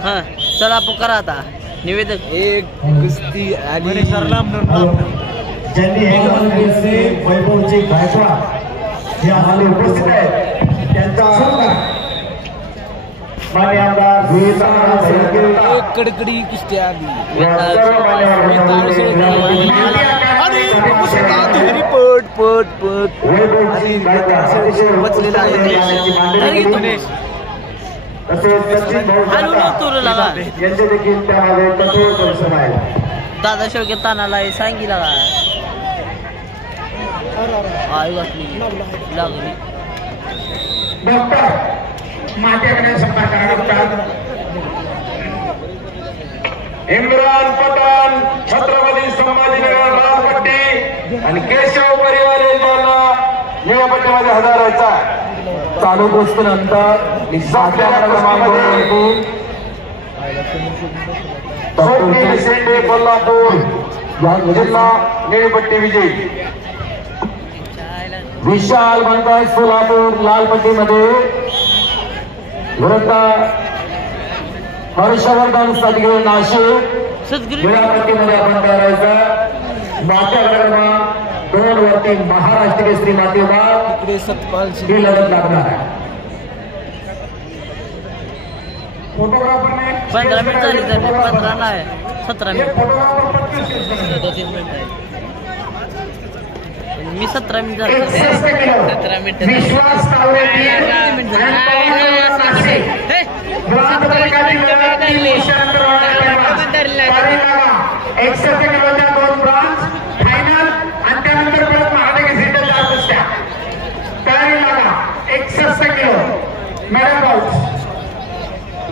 हा चला पुकारा आता निवेदक एक कुस्ती आणि ज्यांनी वैभवची गायकवाड हे आम्हाला उपस्थित आहेत त्यांचा मान्य आमदार एक कडकडी कुस्ती आली पट पट पट बचलेला आहे यांचे देखील त्यामध्ये कठोर दर्शन आहे. दादा शेवके तानाला सांगितलं का आई वाटली लागली डॉक्टर माझ्याकडे संपर्क इम्रान पठाण छत्रपती संभाजीनगर लालपट्टी आणि केशव परिवार यांना निळ्या पट्टीमध्ये हजर राहायचा. चालू गोष्टीनंतर शेंडे कोल्हापूर जिल्हा निळीपट्टी विजयी. विशाल बनकर सोलापूर लालपट्टीमध्ये विरुद्ध हर्षवर्धन सदगे नाशिक सद्गुरू निळ्यापट्टीमध्ये आपण करायचं. मागच्या क्रमांक 2 वरती महाराष्ट्र केसरी माती विभाग इकडे सतपाल ही लढत लागणार आहे. 15 मिनिट झाली तर 15 नाही 17 मिनिट मी 17 मिनिट झाली 17 मिनिट विश्वास किलोच्या 2 ब्रॉन्झ फायनल आणि त्यानंतर परत महाराष्ट्र केसरीच्या 4 कुस्त्या तयारी लागा. 61 kilo madam bout.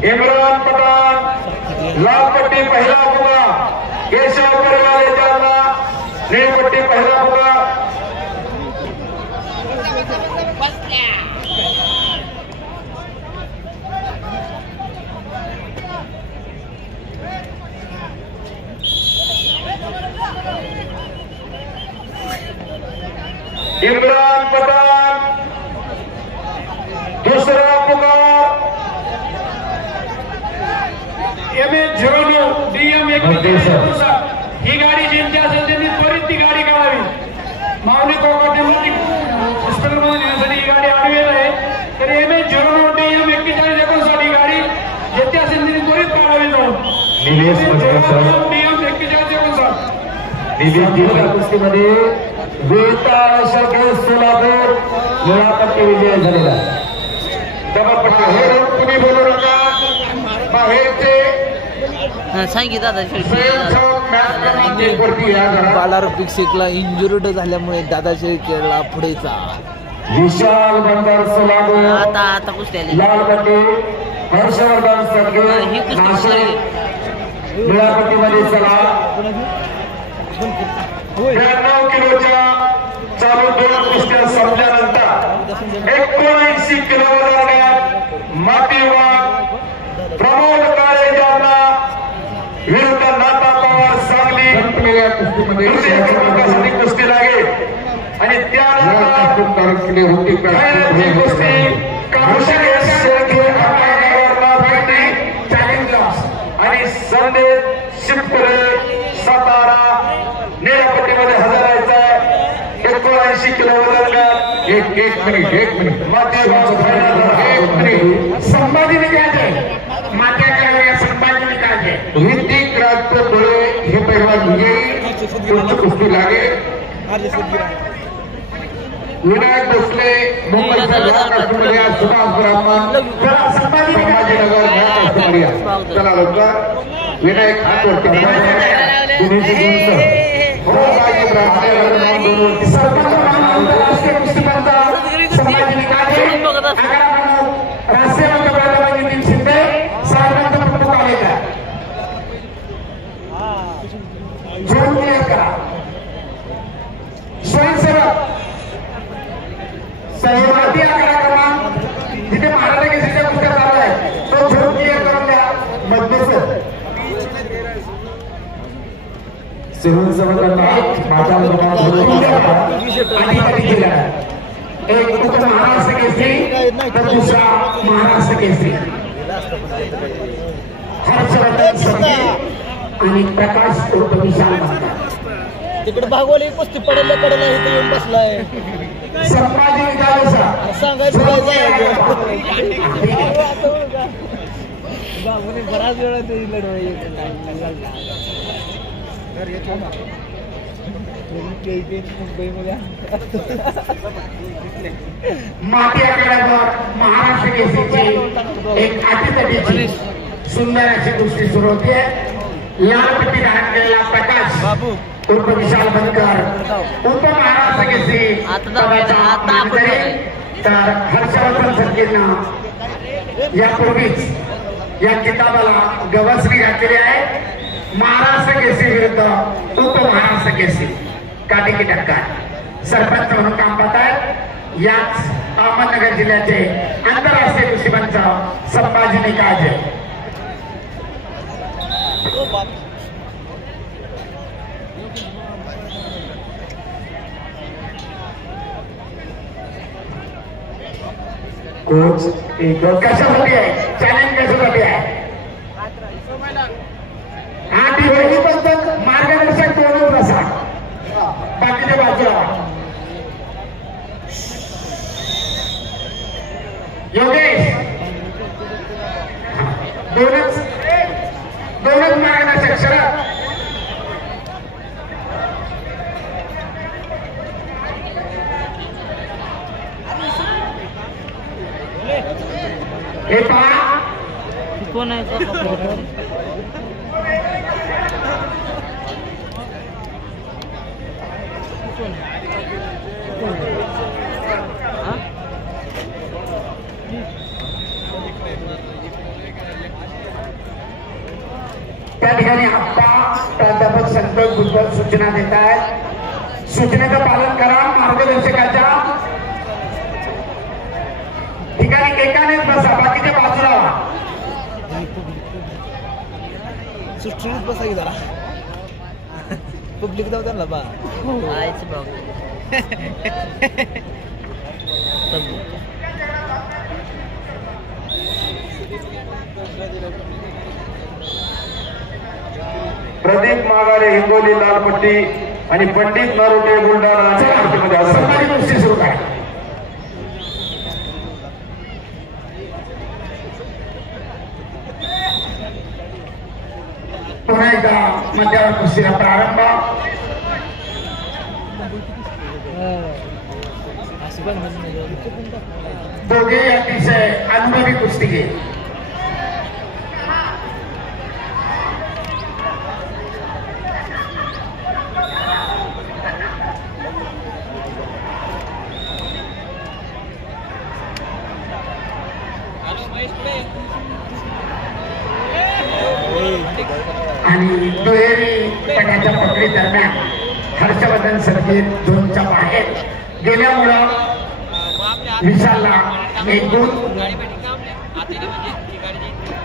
Imran Pathan लालपट्टी पहिला बुगा, केशव परिवार यांना निळपट्टी पहिला बुगा. इम्रान पठाण दुसरा पुकार MH09 DM 41 ही गाडी ज्यांची असेल त्यांनी त्वरित ती गाडी काढावी. माऊली कोकणामध्ये हॉस्पिटलमध्ये नेण्यासाठी ही गाडी आडवेल आहे. तर MH09 DM 41 ही गाडी ज्याची असेल त्यांनी त्वरित काढावी जाऊन. DM 41 कुस्तीमध्ये वेताळ शरखेल सोलापूर निळापट्टी विजय झालेला. डबलपट्टी हे तुम्ही बोलू नका. बाहेरचे सांगितलं दादा बालार पिक्सिकला इंजुर्ड झाल्यामुळे दादा शेळकेला पुढेचा. विशाल बनकर सोलापूर आता कुस्ती आली लालपट्टी हर्षवर्धन सदगे ही कुस्ती नाशिक निळापट्टीमध्ये चला. 92 किलोच्या चालू 2 कुस्त्या संपल्यानंतर 79 किलो वजनात माती विभाग प्रमोद काळे यांना विरुद्ध नाता पवार सांगली दुसऱ्या क्रमांकासाठी कुस्ती लागेल. आणि त्यानंतर फायनलची कुस्ती कामशेर शेळके चॅलेंज आणि संदेश शिवपुरे सातारा निळ्यापट्टीमध्ये हजर राहायचा. 79 किलो वजनगार. एक मिनिट माती संभाजीने काय मात्या कराव्या संभाजीने काय ऋतिक राजपुरे हे पैलवान विजयी कुस्ती लागेल. विनायक भोसले मुंबईचा सुभाष ब्राह्मण संभाजीनगर चला लवकर. विनायक स्वयंसेवक सहभागी 11 क्रमांक जिथे महाराष्ट्र केसरीच्या कुस्त्या चालू आहे तो झोन क्लिअर करून द्या. मध्यस्थ एक महाराष्ट्र केसरी तर दुसरा महाराष्ट्र केसरी. हर्षवर्धन संगे आणि प्रकाश उर्फ विशाल बनकर. तिकडे भागवली कुस्ती पडेल पडेल इथे येऊन बसलाय. संभाजी निघाले सांगायचं बराच वेळा ते मुंबईमध्ये माती आकड्यावर महाराष्ट्र केसरीची एक आटीतटीची सुंदर अशी कुस्ती सुरू होते. लाल पट्टी धारण केलेला प्रकाश उर्फ विशाल बनकर उप महाराष्ट्र केसरी तर हर्षवर्धन संकेतनं यापूर्वीच या किताबाला गवसणी घातलेली आहे. महाराष्ट्र केसरी विरुद्ध उप महाराष्ट्र केसरी काटेकी टक्कर सरपंच म्हणून काम पाहत आहेत. याच अहमदनगर जिल्ह्याचे आंतरराष्ट्रीय कुस्तीपंच संभाजी निकाळजे. कोच एक कशासाठी आहे चॅलेंज कशासाठी आहे. हा ती पद्धत मार्गदर्शक दोनच बसा बाकीच्या बाजूला. योगेश दोनच मार्गदर्शक शरद हे पहा कोण आहे त्या ठिकाणी आप्पा प्राध्यापक संतोष बुद्धल सूचना देत आहेत. सूचनेचं पालन करा. मार्गदर्शकाच्या ठिकाणी एकानेच बसा बाकीच्या बाजूला. सुट्टीत बसा की जरा पब्लिक जाऊ त्यांना बा आयच बाबू प्रदीप मागारे हिंगोली लालपट्टी आणि पंडित नरोटे बुलढाणा संभाजी कुस्ती सुरू करा. पुन्हा एकदा मध्यावर कुस्तीला प्रारंभ. दोघे अतिशय अनुभवी कुस्तीगीर. आणि दुहेरी पटाच्या पकडी दरम्यान हर्षवर्धन संकेत झोनच्या बाहेर गेल्यामुळं विशालला 1-2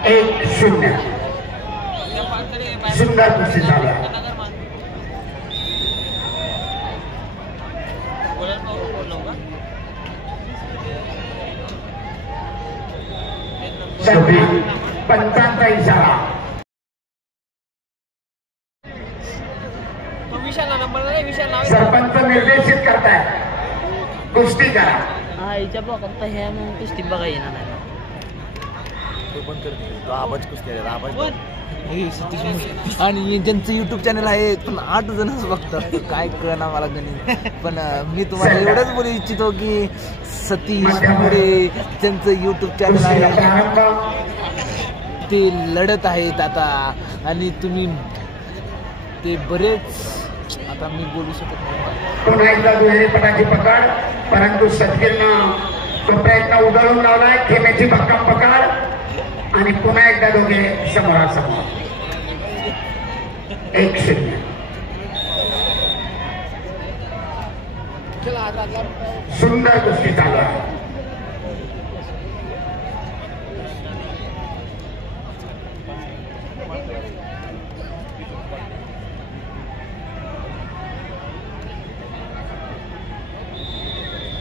1-0 सुंदर कुस्ती झाला. शेवटी पंचांचा इशारा. सरपंच निर्देशित करताय कुस्ती करा. हा याच्या ब्लॉकात ह्या मग कुस्ती बघा येणार नाही. आणि ज्यांचं युट्यूब चॅनल आहे पण 8 जणच बघतात काय कळना मला गणित. पण मी तुम्हाला एवढंच बोलू इच्छितो की सतीश मुळे त्यांचं युट्यूब चॅनल आहे ते लढत आहेत आता. आणि तुम्ही ते बरेच आता मी बोलू शकत नाही. पुन्हा एकदा दुहेरी पटाची पकड परंतु सदगीरनं तो प्रयत्न उधळून लावलाय. खेमेची भक्कम पकड आणि पुन्हा एकदा दोघे समोरासमोर 1-0. सुंदर कुस्ती चालू आहे.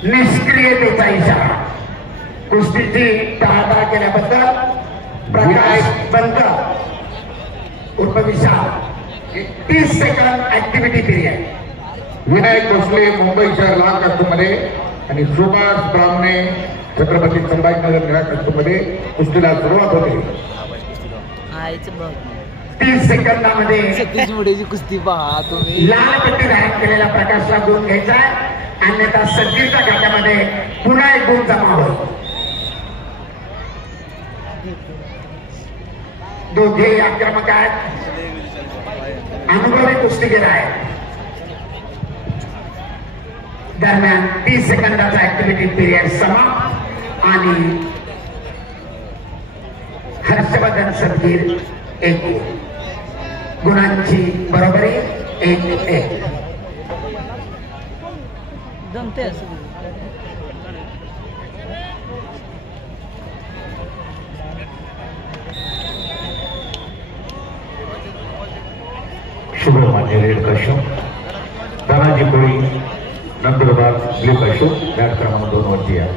निष्क्रियतेचा इशारा. कुस्तीची टाळाटाळ केल्याबद्दल प्रकाश बनकर उर्फ Vishal 30 second activity period. Vinayak Bhosle Mumbai शहर लाल कस्टमध्ये आणि सुभाष ब्राह्मणे छत्रपती संभाजीनगर निळ्या कस्टमध्ये कुस्तीला सुरुवात होते. आईचं बघ 30 सेकंदामध्ये सतीश मुडेची कुस्ती पहा तुम्ही. लाल पट्टी धारण केलेला प्रकाशला गुण घ्यायचा आहे, अन्यथा सज्जीच्या खात्यामध्ये पुन्हा एक गुण जमा होईल. दोघेही आक्रमक आहेत, अनुभवी कुस्तीगीर आहेत. दरम्यान 30 सेकंदाचा ऍक्टिव्हिटी पिरियड समाप्त आणि हर्षवर्धन सदगीर 1 गुणांची बरोबरी 1-1. जमते असं. सुब्रमण्य रेड कश्यप, दानाजी कोळी नंदुरबार ब्ल्यू कश्यप मॅट क्रमांक 2 वरती आहे.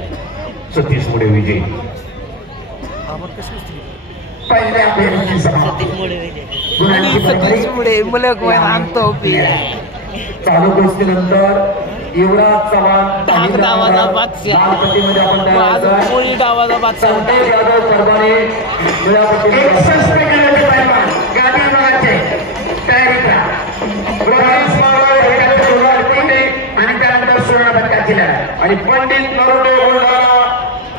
सतीश मुळे विजयी. पहिल्या फेरीची समाप्ती. सतीश मोडे वगैरे. गुणांची बरोबरी सतीश मुडे मला कोण आणतो चालू कुस्तीनंतर युवराज चव्हाण डाग डावाचा बादशाह. लाल पट्टीमध्ये आपण तयार माझं आहे. कोळी डावाचा बादशाह. संजय यादव परभणी निळ्या पट्टीमध्ये 61 सेकंदाचे पैलवान गादी मागायचे तयारी करा. प्रकाश मावळे आणि त्यानंतर सुवर्ण पदकाची लढत. आणि पंडित नरोडे बुलढाणा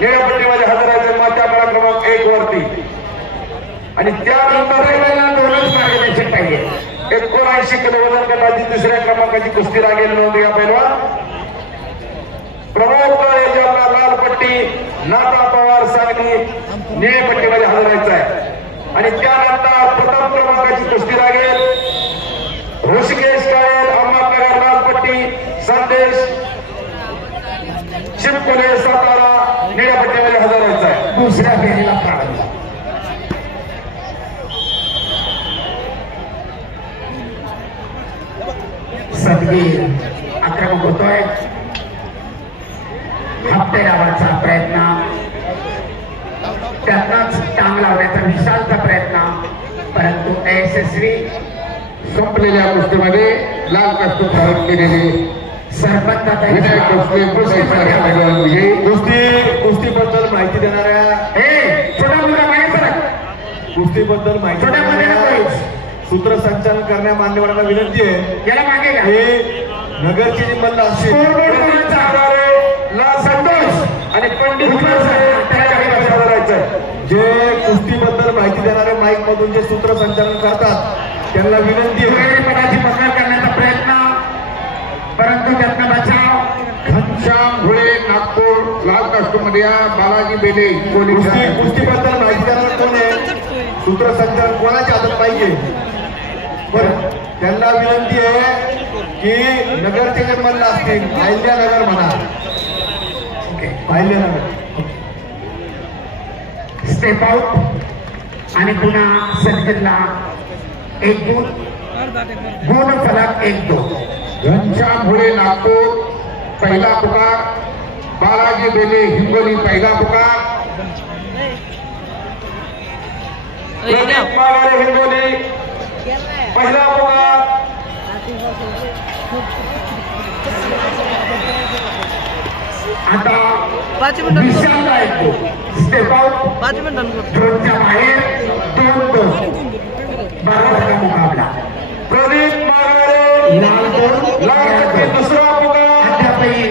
निळ्या पट्टीमध्ये हजर आहे मात्या क्रमांक 1 वरती. आणि त्यानंतर पहिल्यांदा 2च मार्गदर्शक पाहिजे. 79 किलो वजन गटाची 3ऱ्या क्रमांकाची कुस्ती लागेल नोंद या पैलवान. प्रमोद याच्याला लाल पट्टी, नाथा पवार सांगली निळ्या पट्टीमध्ये हजर राहायचं आहे. आणि त्यानंतर प्रथम क्रमांकाची कुस्ती लागेल ऋषिकेश काळे अहमदनगर लाल पट्टी, संदेश शिवकुले सातारा निळ्या पट्टीमध्ये हजर राहायचं आहे. दुसऱ्या फेरीला प्रारंभ. सदगीर आक्रमक होतोय. हप्ते डावाचा प्रयत्न, त्यातनच टांग लावण्याचा विशालचा प्रयत्न, परंतु अयशस्वी. संपलेल्या कुस्तीमध्ये लाल कस्टूम धारण केलेले सरपंचाचा विनायक भोसले कुस्तीबद्दल माहिती देणाऱ्या छोटा मुलगा मागे सरक. कुस्तीबद्दल माहिती छोट्या मध्ये देणाऱ्या सूत्रसंचालन करण्या मान्यवरांना विनंती आहे. याला मागे घ्या. हे नगरची जी मल्ल असेल संतोष आणि पंडित जे कुस्तीबद्दल माहिती देणारे माईक मधून जे सूत्रसंचालन करतात त्यांना विनंती आहे. पदाची पकड करण्याचा प्रयत्न, परंतु त्यातनं बचाव. घनश्याम धुळे नागपूर लाल कस्टूम मध्ये बालाजी बेले कुस्तीबद्दल माहिती देणारा कोण आहे? सूत्रसंचालन कोणाच्या हातात पाहिजे? बरं, त्यांना विनंती आहे की नगरचे जे मल्ल असतील, अहिल्यानगर म्हणा, अहिल्यानगर स्टेप आउट आणि पुन्हा सदगीरला 1 गुण, गुण फलक 1-2. घनश्याम धुळे नागपूर पहिला पुकार, बालाजी बेले हिंगोली पहिला पुकार, प्रदीप माघारे हिंगोली पहिला पुकार, आता 5 मिनिटांनी विशालला 1 गुण. स्टेप आउट 5 मिनिटांनी झोनच्या बाहेर 2-2. 12 मुकाबला. प्रदीप माघारे लाल दोन, लाल पट्टी दुसरा पुकार, अद्यापही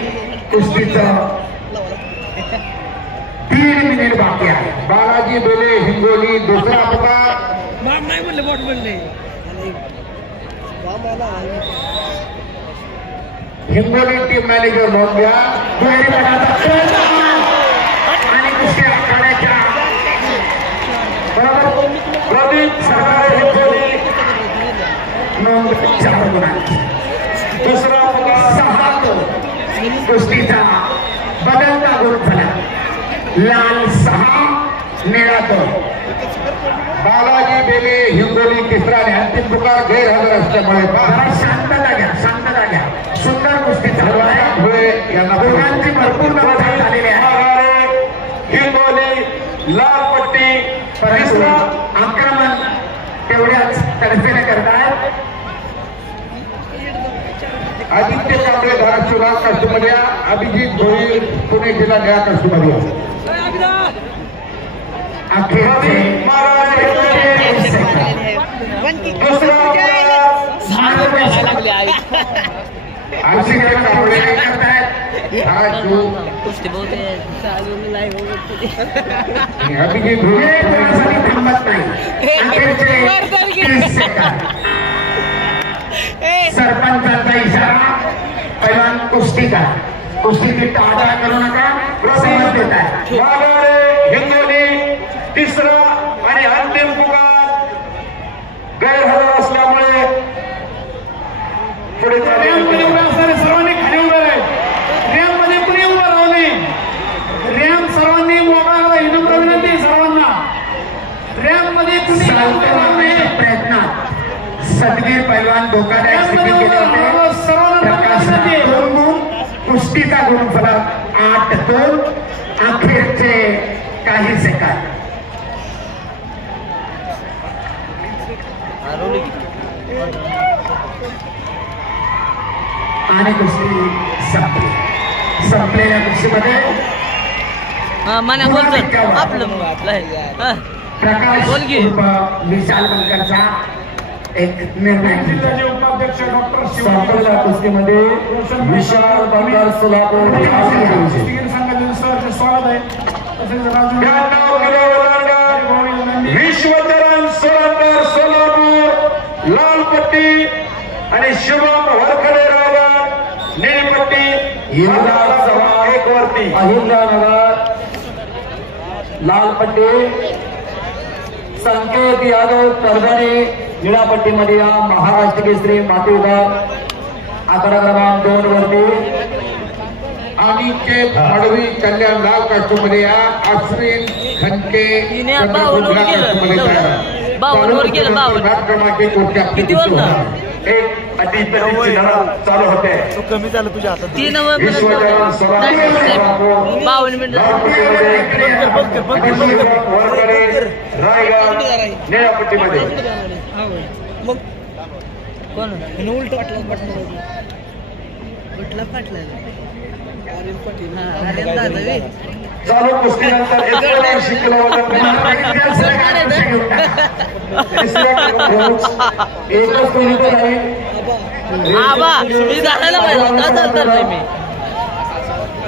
कुस्तीचं 1.5 मिनिट बाकी आहे. बालाजी बेले हिंगोली दुसरा पुकार, हिंगोली टीम मॅनेजर नोंद घ्या. दुहेरी पदाचा प्रयत्न आणि कुस्ती आखाड्याच्या बरोबर प्रदीप सरदार हिंगोली नोंद 4 गुणांची. दुसरा पुकार, 6-2. कुस्तीचा बदलता गुण झाला. लाल 6, निळा 2. बालाजी बेले हिंगोली तिसरा आणि अंतिम पुकार गैरहजर असल्यामुळे जरा शांतता घ्या, शांतता घ्या. सुंदर कुस्ती चालू आहे. धुळे यांना दोघांची भरपूर नमस्कार झालेली आहे. हिंगोली लाल पट्टी परंतु आक्रमण तेवढ्याच तडफेने करतायत. आदित्य कांबळे धाराशिवला कस्टमर, अभिजित भोईर पुणे जिल्हा निळा कस्टमर. अखेरचे कुस्ती बहुत है लाइव हो अभिजित भोईर थांबत नाही. अखेरचे 30 सेकंद. सरपंचांचा इशारा, पैलवान कुस्ती टाळा करू नका, समज देत आहे. माघारे हिंगोली तिसरा आणि अंतिम पुकार गैरहजर असल्यामुळे पुढे सर्वांनी खाली उभे राहील. रॅम्प मध्ये कुणी उभं राहू नये. रॅम्प सर्वांनी मोकळा विनम्र विनंती सर्वांना. रॅम्प मध्ये कुणी राहू नये. प्रयत्नात सदगीर पैलवान धोकादायक स्थितीत गेले होते. प्रकाशाने 2 गुण, कुस्तीचा गुण फलक 8-2. अखेरचे काही सेकंद. आणि कुस्ती संपली. संपलेल्या कुस्तीमध्ये मना बोलतो आपलं प्रकाश विशाल बनकरचा एक निर्णय. संपलेल्या कुस्तीमध्ये विशाल बनकर सोलापूर स्वागत आहे. विश्वचरण सोलापूर सोलापूर लाल पट्टी आणि शुभम वरखडे रायगड निळपट्टी. एक वरती अहिल्यानगर लाल पट्टी, संकेत यादव परभणी निळ्या पट्टीमध्ये या महाराष्ट्र केसरी माती विभाग आकडा क्रमांक 2 वरती. अनिकेत पाडवी कल्याण लाल कास्टमध्ये या. अश्विन खनके किती वर ना एक अतिथी चालू होते. कमी झालं तुझ्या हातात. 3 52 रायगड निळ्या पट्टीमध्ये. मग कोण उलट फाटलं चालू कुस्तीनंतर 79 किलो वजन एकच मिनिट आहे.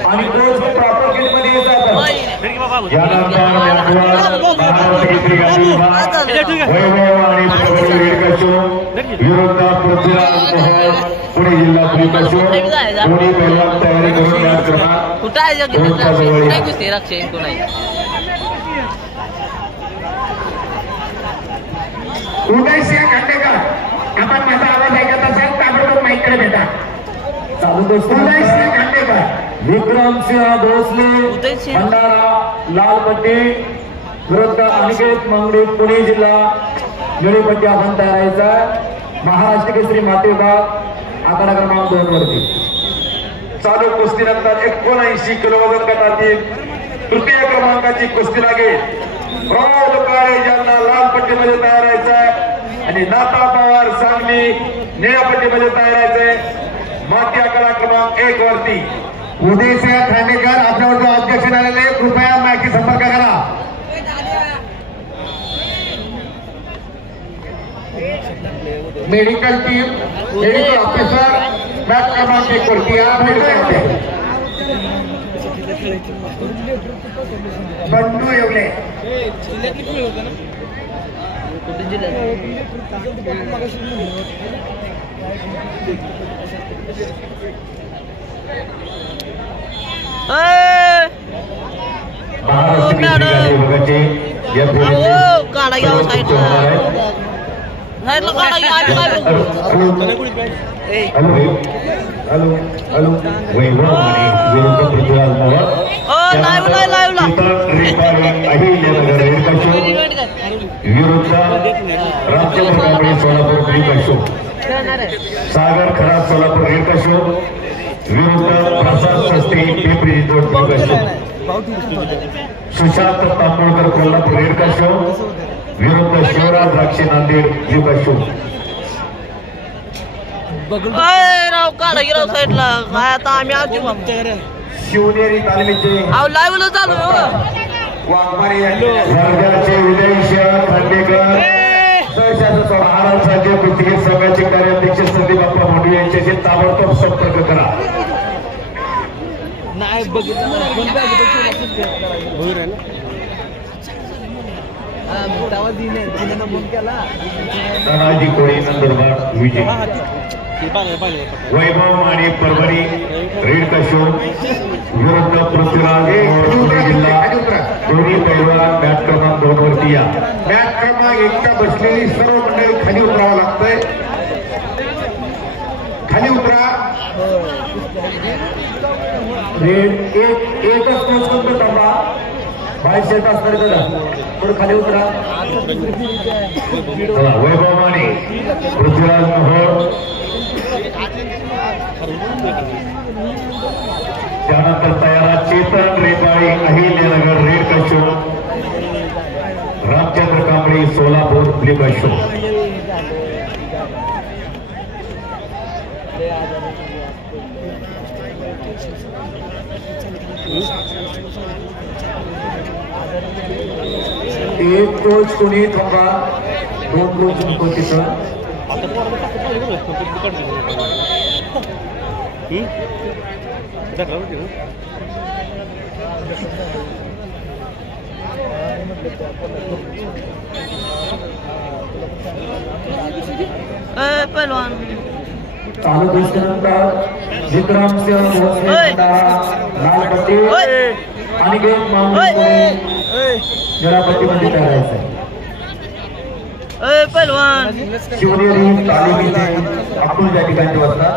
आणि कोच प्रॉपर किट मध्ये येतात. विरोध पृथ्वीराज मोहोळ पुणे जिल्हा पुलिस दोन्ही पैलवान तयारी करून या क्रमांक कुठं आहे रक्षे कोण उदयसिंह खांडेकर, आपण माझा आवाज ऐकत असाल ताबडतोब माईकडे भेटा. चालू उदयसिंह खांडेकर, विक्रमसिंह भोसले भंडारा लाल पट्टी विरुद्ध अनिकेत मंगडी पुणे जिल्हा निळी पट्टी आपण तयारायचा. महाराष्ट्र केसरी माती विभाग आकडा क्रमांक 2 वरती. चालू कुस्तीनंतर 79 किलो वजन गटातील तृतीय क्रमांकाची कुस्ती लागेल. राहुल काळे ज्यांना लाल पट्टीमध्ये तयारायचंय आणि नाता पवार सांगली निळ्या पट्टीमध्ये तयारायचंय. माती आकडा क्रमांक 1 वरती. उदयसिंह खांडेकर, आपल्यावर जो ऑब्जेक्शन आलेले कृपया माहिती संपर्क करा. Medical team, medical officer match क्रमांक 1 वरती या. मेडिकल बंडू येवले. काढा घ्यावं साईडला वैभव आणि विरुद्ध पृथ्वीराज मोहोळ. विरुद्ध राज्यभर सोलापूर क्रिकेट. सागर खराब सोलापूर क्रिकेट विरुद्ध प्रसाद शास्त्री पिंपरी चिंचवड क्रिकेट. सुशांत तांबोळकर कोल्हापूर रेड का शो विरुद्ध शिवराज द्राक्षे नांदेड ब्ल्यू का शो. राव काढा की राव साईडला काय आता आम्ही आजू शिवनेरी तालमीचे अहो लाईव्हला चालू आहे वाघमारे वर्ध्याचे उदयशा खांडेकर महाराष्ट्राचे कुस्तीगीर संघाचे कार्याध्यक्ष संदीप बाप्पा मोंडवे यांच्याशी ताबडतोब संपर्क करा. नाही बघितलं तानाजी कोळी नंदुरबार विजय. वैभव आणि परभणी रेड का शो विरुद्ध पृथ्वीराज पुणे जिल्हा दोन्ही पैलवान मॅच क्रमांक 2 वरती या. मॅच क्रमांक 1 बसलेली सर्व मंडळी खाली उतरावं लागतंय. खाली उतरा. एकच कोच करतो थांबा. बाहेर शेट असणार का थोडं खाली उतरा. वैभव माने पृथ्वीराज मोहोळ त्यानंतर तयारा चेतन रेपाळी अहिल्यानगर रेड का शो रामचंद्र कांबळे सोलापूर ब्ल्यू का शो. एक कोच कोणी थांबा. 2 कोच नको तिथं. पहलवान चालू गोष्टीनंतर विक्रमसिंह भोसले लाल पट्टी आणि गेम निरापत्तीमध्ये करायचं. पहलवान शिवनेरी तालिमीचे अब्दुल या ठिकाणी असतात.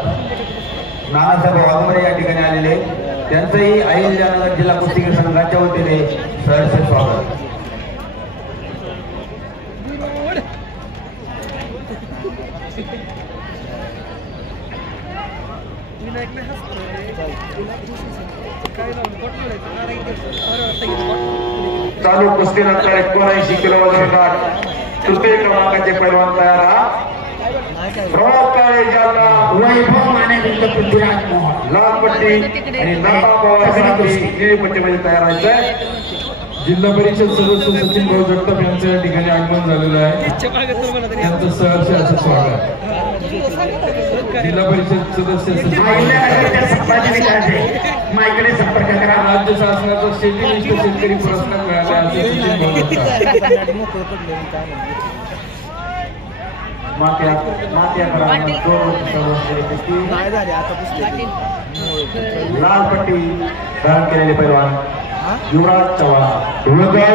नानासाहेब वाघमारे या ठिकाणी आलेले त्यांचंही अहिल्यानगर जिल्हा कुस्तीगीर संघाच्या वतीने सहर्ष स्वागत. चालू कुस्तीनंतर 79 किलो वजन गट तृतीय क्रमांकाचे पैलवान तयार आहात. वैभव माने विरुद्ध पृथ्वीराज मोहोळ लाल पट्टी आणि नाता पवार निळी पट्टीमध्ये तयार व्हायचंय. जिल्हा परिषद सदस्य सचिन भाऊ जगताप यांचं या ठिकाणी आगमन झालेलं आहे. त्यांचं सहर्ष असं स्वागत. जिल्हा परिषद सदस्य सचिन संपर्क करा. राज्य शासनाचा शेतीनिष्ठ शेतकरी पुरस्कार मिळाला असे सचिन भाऊ लाल पट्टी धारण केलेले पैलवान युवराज चव्हाण. उदय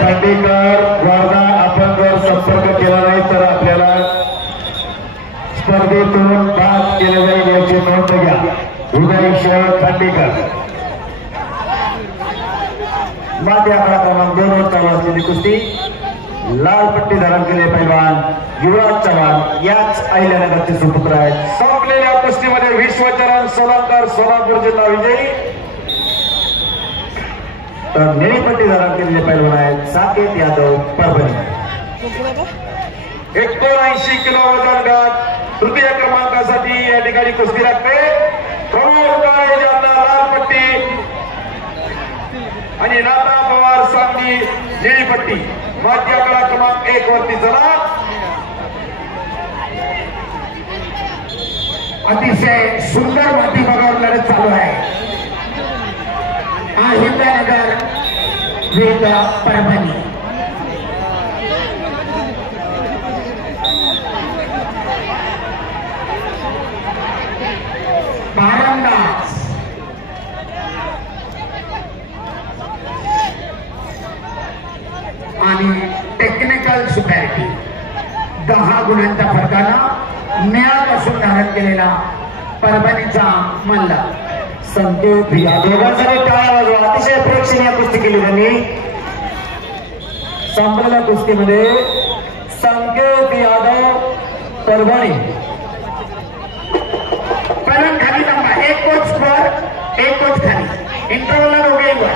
खांडेकर वर्धा आपण जर संपर्क केला नाही तर आपल्याला स्पर्धेतून बाद केले जाईल याची नोंद घ्या. उदय खांडेकर माती आकडा क्रमांक 2 वर चालू असलेली कुस्ती लाल पट्टी धारण केले पैलवान युवराज चव्हाण याच अहिल्यानगरचे सुपुत्र आहेत. संपलेल्या कुस्तीमध्ये विश्वचरण सोलंकर सोलापूर जिल्हा विजयी. तर निळी पट्टी धारण केलेले पैलवान आहेत साकेत यादव परभणी. 79 किलो वजन गट तृतीय क्रमांकासाठी या ठिकाणी कुस्ती लागते. प्रमोद काळे यांना लाल पट्टी आणि नाता पवार सांगली निळी पट्टी. माती आकडा क्रमांक 1 वरती चला. अतिशय सुंदर माती बघावर लढत चालू आहे. अहिल्यानगर विरुद्ध परभणी. भारंदाज आणि टेक्निकल सुपॅरिटी 10 गुणांच्या फरकानं निळापासून धारण केलेला परभणीचा मल्ल संकेत दोघांसाठी टाळ्या वाजवा. अतिशय प्रेक्षणीय कुस्ती केली त्यांनी. संपलेल्या कुस्तीमध्ये संकेत यादव परभणी. पहिल्यांदा खाली थांबा. एक कोच वर एक कोच खाली. इंटरव्हलला दोघेही वर.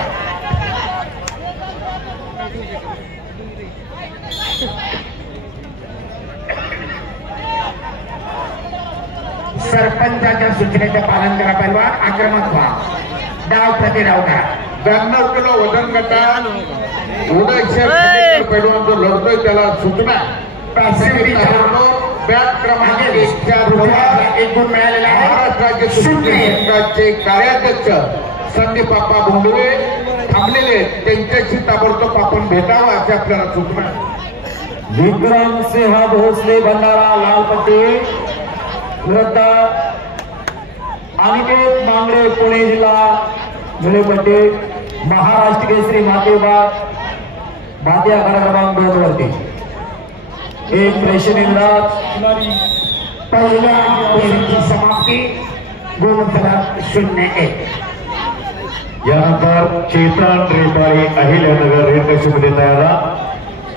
सरपंचाच्या सूचनेचं पालन करा. पैलवान आक्रमक व्हा. डाव प्रति डाव करा. 92 किलो वजन गटात उदय पैलवान जो लढतोय त्याला सूचना बॅट क्रमांक 1 एक गुण मिळालेला आहे. महाराष्ट्र राज्य कुस्ती संघाचे कार्याध्यक्ष संदीप बाप्पा भोंडवे थांबलेले त्यांच्याशी ताबडतोब आपण भेटावं अशी आपल्याला सूचना. विक्रम सिंह भोसले भंडारा लाल पट्टी विरुद्ध अनिकेत मांगडे पुणे जिल्हा निळे पट्टी. महाराष्ट्र केसरी माती विभाग माती आखाडा क्रमांक 2 वरती एक प्रेक्षणीय पहिल्या फेरीची समाप्ती. गुणफलक 0-1. यानंतर चेतन रेपारी अहिल्यानगर रेड कशीमध्ये तयारा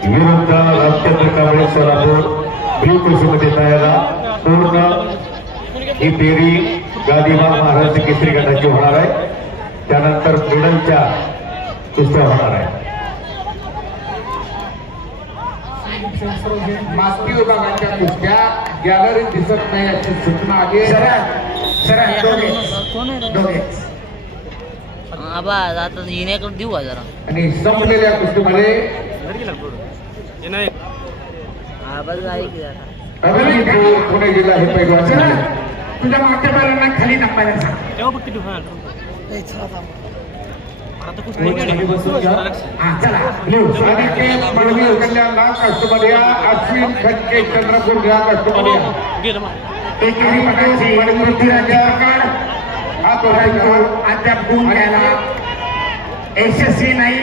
विरुद्ध रामचंद्र कांबळे सोलापूर ब्ल्यू कशीमध्ये तयारा. पूर्ण ही फेरी गादीबाग महाराष्ट्र केसरी गटाची होणार आहे. त्यानंतर मिडलच्या कुस्त्या होणार आहे. माती विभागाच्या कुस्त्या गॅलरीत दिसत नाही अशी सूचना आली. आवाज आता येण्याकडे देऊ का जरा. आणि संपलेल्या कुस्तीमध्ये आवाज आहे की जरा. पुणे जिल्हा हे पैलवान तुझ्या मागच्या बैलांना खाली नंपायला सांग. चला मळवी कल्याणला कष्टमध्ये अश्विन खटके चंद्रपूर या कष्टमध्ये एकेरी पटाची पृथ्वीराज हा तो अद्याप गुण घ्यायला यशस्वी नाही.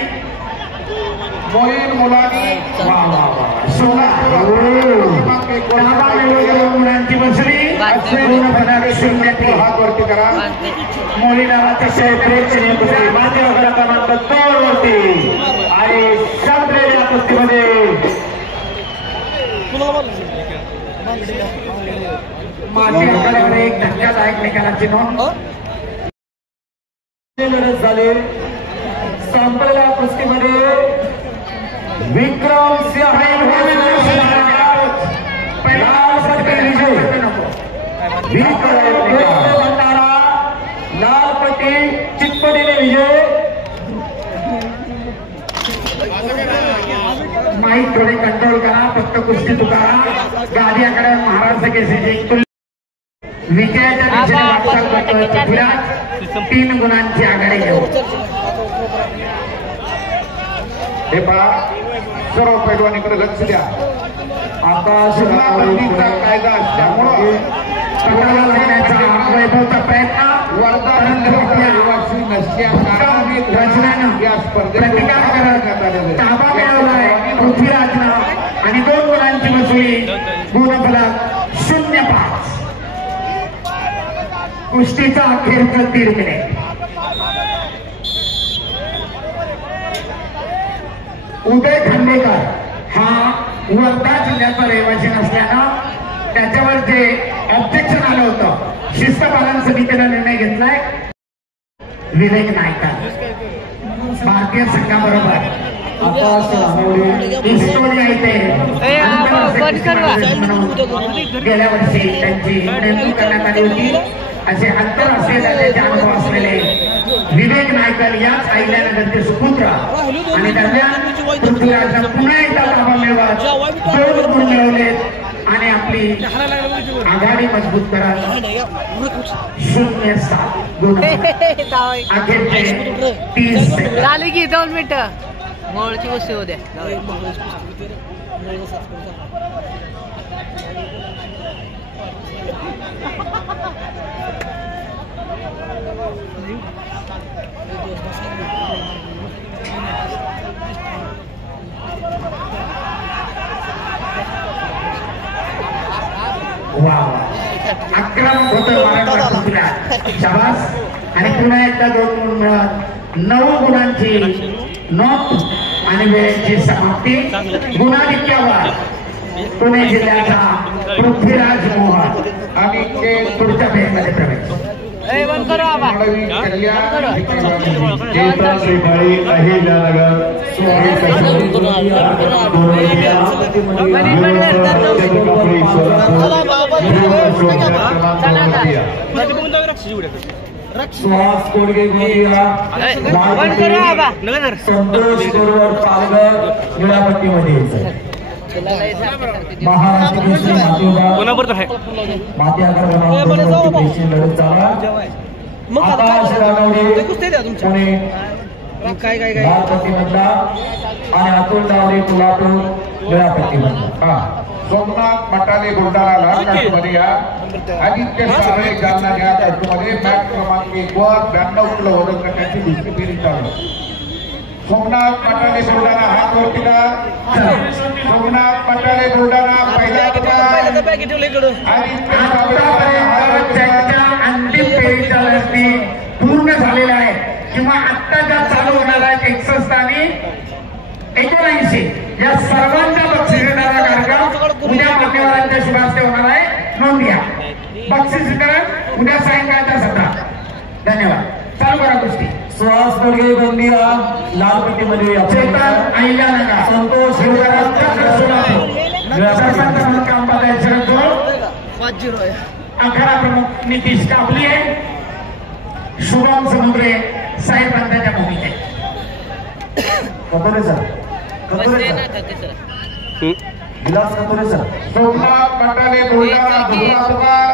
मोहीन मुलानी 16 मुलांची बसली. गुणफलक 0-3. हात वरती करा. मोली नावाचा प्रेक्षणीय कुस्ती माती आखाडा क्रमांक 2 वरती आणि संपलेल्या कुस्तीमध्ये माती आखाड्यावर एक धक्कादायक निकालाची नोंद लढत झाली. संपलेल्या कुस्तीमध्ये विक्रम सिंह भंडारा लाल पट्टी चितपटीने विजय. माहीत थोडे कंट्रोल करा. फक्त कुस्ती तुकारा. गादीकडे महाराष्ट्र केसरी विजयाच्या दिशेने वाटचाल करतोय पृथ्वीराज. 3 गुणांची आघाडी घेऊ. हे पहा सर्व पैलवानीकडे लक्ष द्या. आकाश बंदीचा कायदा असल्यामुळं वैभवचा प्रयत्न या प्रतिकार करत ताबा मिळवलाय पृथ्वीराजनं आणि 2 गुणांची वसुली. गुणफलक 0-5. कुस्तीचा अखेरचं 3 मिनिट. उदय खांडेकर हा वर्धा जिल्ह्याचा रहिवासी नसल्यानं त्याच्यावर जे ऑब्जेक्शन आलं होतं शिस्तपालन समितीने निर्णय घेतलाय. विवेक नायका भारतीय संघाबरोबर हिस्टोरिया इथे गेल्या वर्षी त्यांची नेमणूक करण्यात आली होती. असे आंतरराष्ट्रीय दर्जाचे अनुभव असलेले विवेक नायकर याच अहिल्यानगरचे सुपुत्र आणि दरम्यान पृथ्वीराजनं पुन्हा एकदा ताबा मिळवत 2 गुण मिळवलेत आणि आपली आघाडी मजबूत करत 0-7 गुण. अखेरचे 30 सेकंद झाले की 2 मिनिटं मोळची गोष्ट होत्या. आक्रमक होतं महाराष्ट्र पृथ्वीराज. शाबास. आणि पुन्हा एकदा 2 गुण मिळत 9 गुणांची नोंद आणि वेळेची समाप्ती. गुणाधिक्यावर पुणे जिल्ह्याचा पृथ्वीराज मोहन आणि ते पुढच्या फेरीमध्ये प्रवेश. चेतन रेपारी अहिल्यानगर चला बाबा. सुहास कोडगे गोंदिया संतोष कोरवर पालघर निळ्या पट्टीमध्ये यायचं. महाराष्ट्र केसरी माती आकार लढत चालणार. आकाश रानवडे पुणे लाल पट्टीमधला आणि अतुल डावरे कोल्हापूर निळ्या पट्टीमधला. सोमनाथ मटाले बुलढाणा लाल कास्टमध्ये या. आदित्य सावळे जालना या कास्टमध्ये मॅच क्रमांक 1 वर 92 किलो वजन गटाची दुसरी फेरी चालू. सोमनाथ मटाले बुलढाणा हात वरती का. सोमनाथ मटाले बुलढाणा पहिला पुकार. आदित्य सावळे अंतिम फेरीच्या लढती पूर्ण झालेल्या आहेत किंवा आत्ता ज्या चालू होणार आहेत 61 आणि 79 या सर्वांच्या बक्षीस वितरणाचा कार्यक्रम उद्या मान्यवरांच्या शुभ हस्ते होणार आहे. नोंद घ्या. बक्षीस वितरण उद्या सायंकाळच्या सत्रात. धन्यवाद. चालू करा कुस्ती. सुहास कोडगे गोंदिया लाल पट्टीमध्ये चेतन अहिल्यानगर संतोष सरपंच म्हणून काम पाहायचं. 11 प्रमुख नितीश काबले शुभम समुद्रे साहेबांच्या भूमिकेत. Kathore sir Vilas Kathore sir. सोमनाथ मटाले बुलढाणा दुसरा पुकार.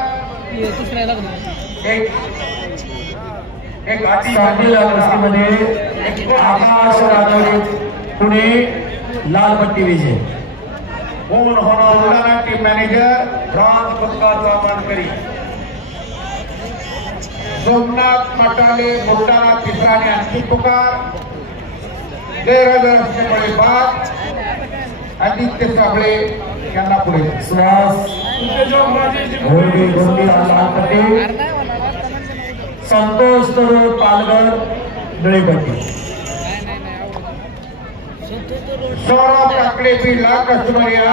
एक कुस्तीमध्ये आकाश रानवडे पुणे लाल पट्टी विजय. पूर्ण होणार बुलढाणा टीम मॅनेजर ब्रॉन्झ पदकाचा मानकरी सोमनाथ मटाले बुलढाणा तिसरा आणि अंतिम पुकार. 13,000 असल्यामुळे बाद. आदित्य साबळे यांना पुढे. सुहास कोडगे गोंदिया लाल पट्टी संतोष तरोड पालघर निळी पट्टी. सौरभ काकडे बी लाल कस्टमर या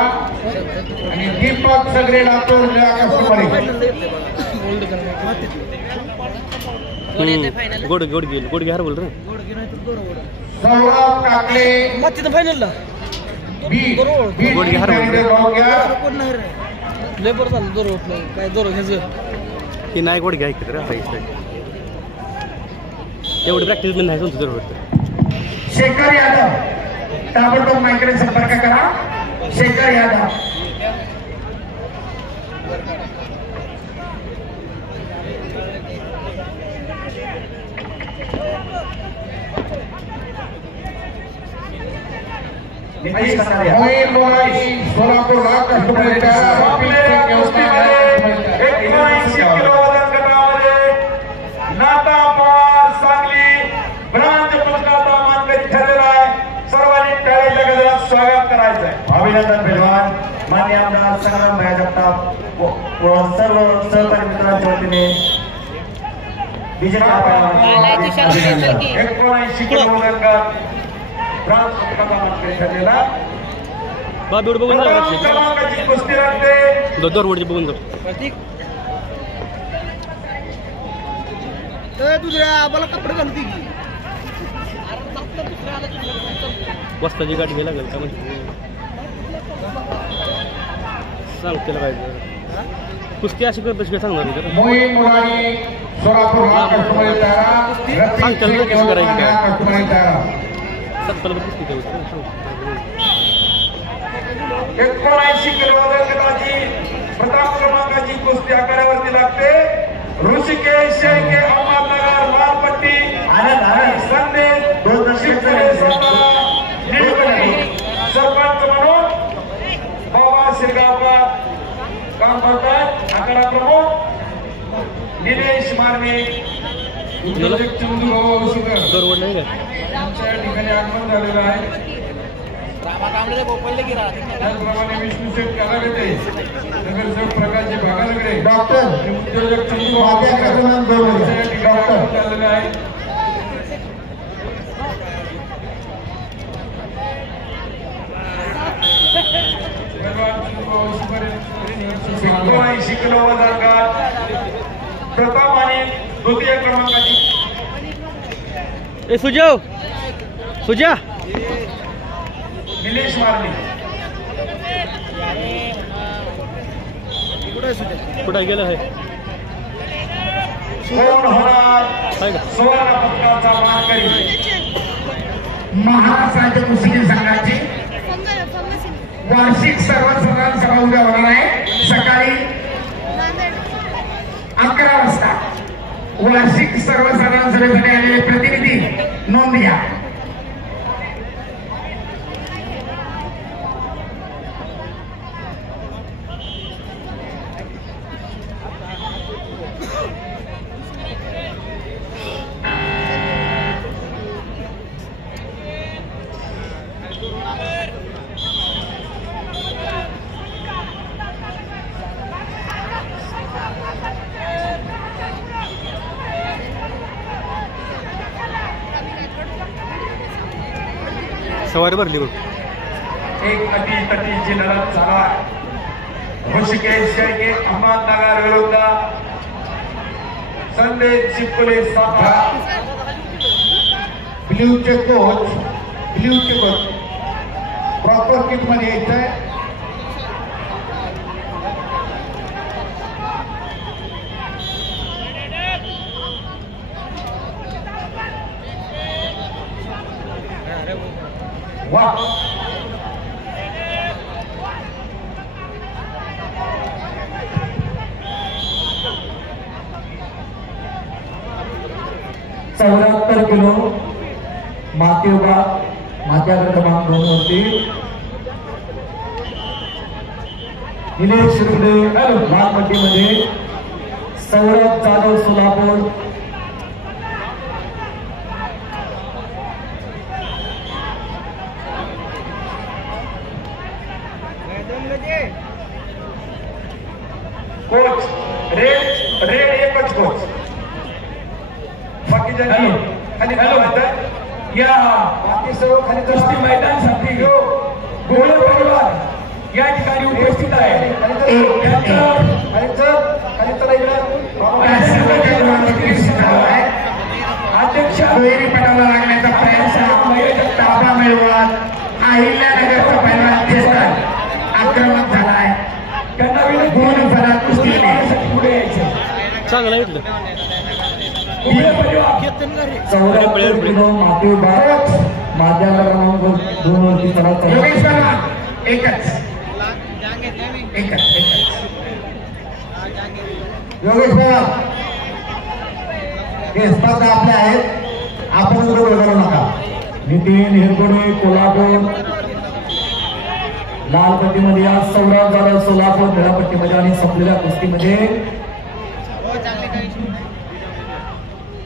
आणि दीपक सगळे लातूर निळा कस्टमर. गोड घ्या बोल रे. सौरभ काकडे फायनल लेबर झालं दोर होत नाही काय दोर घ्यायचं की नाही. गोड घ्या एवढी प्रॅक्टिस पण नाही तुमचं जरूर. शेखर यादव ताबडतोब माझ्याकडे संपर्क करा. शेखर यादव सोलापूर लाल कस्टमर नाता पवार सांगली ब्रांच पुरस्काराचा मानकरी ठरलेला आहे. सर्वांनी टाळ्याच्या गजरात स्वागत करायचं आहे. अभिनंदन पैलवान. मान्य आमदार संग्राम भाई जगताप व सर्व सहकारी मित्रांच्या वतीने विजेता पैलवान 79 किलो वजन ब्रांच पुरस्काराचा मानकरी ठरलेला. क्रमांकाची कुस्ती रंगते. बघून जाऊ दुसऱ्या आम्हाला कपडे घालते की वस्ताची गाडी घ्यायला लागेल का म्हणजे सांग त्याला काय कुस्ती अशी करत कशी काय सांगणार मोहीम मुलानी सोलापूर लाल कस्टमर सांग त्याला कशी करायची काय कस्टमर 79 किलो वजन गटाची प्रथम क्रमांकाची कुस्ती आकारावरती लागते. ऋषिकेश शेळके अहमदनगर लाल पट्टी संदेश सरपंच म्हणून बाबा शिरगावकर काम करतात. आकारा प्रमुख निलेश मारणे बरोबर नाही का आमच्या ठिकाणी आगमन झालेलं आहे. त्याचप्रमाणे विष्णुशेठ कालागटे नगरसेवक प्रकाशजी भागालगडे डॉक्टर उद्योजक चंदू झालेलं आहे. किलो वजन प्रथम आणि द्वितीय क्रमांकाची सुजा निलेश मारणे कुठे गेलं आहे कोण होणार सुवर्ण पदकाचा मानकरी? महाराष्ट्र राज्य कुस्ती संघाची वार्षिक सर्वसाधारण सभा उद्या होणार आहे सकाळी 11 वाजता. वार्षिक सर्वसाधारण सभेसाठी आलेले प्रतिनिधी नोंद घ्या. सवारी भरली बघ. एक अटीतटीची लढत चालू आहे. ऋषिकेश शेळके अहमदनगर विरुद्ध संदेश चिपकुले सातारा. ब्ल्यूचे कोच प्रॉपर किट मध्ये यायचंय. वाह चौऱ्याहत्तर किलो माती विभाग मात्याकडे क्रमांक 2 वरती निलेश शिरगुडे लाल पट्टीमध्ये सौरभ जाधव सोलापूर. कोच रेड एकच कोच. बाकी जण खाली या बाकी सर्व खाली कुस्ती मैदानासाठी गोळ परिवार या ठिकाणी उपस्थित आहे. अध्यक्ष दुहेरी पटाला लागण्याचा प्रयत्न ताबा मिळवत अहिल्यानगरचा पहिला आक्रमक झाला आहे. त्यांना दोन फलक कुस्ती पुढे यायचं. चांगलं आहे. 74 किलो माती विभाग मात्याकडे क्रमांक 2 वरती चला. योगेश शर्मा एकच योगेश पवार हे स्पर्धा आपल्या आहेत. आपण बरोबर नका. नितीन हिरगोडे कोल्हापूर लाल पट्टीमध्ये आज सौरभ जाधव सोलापूर निळ्या पट्टीमध्ये आणि संपलेल्या कुस्तीमध्ये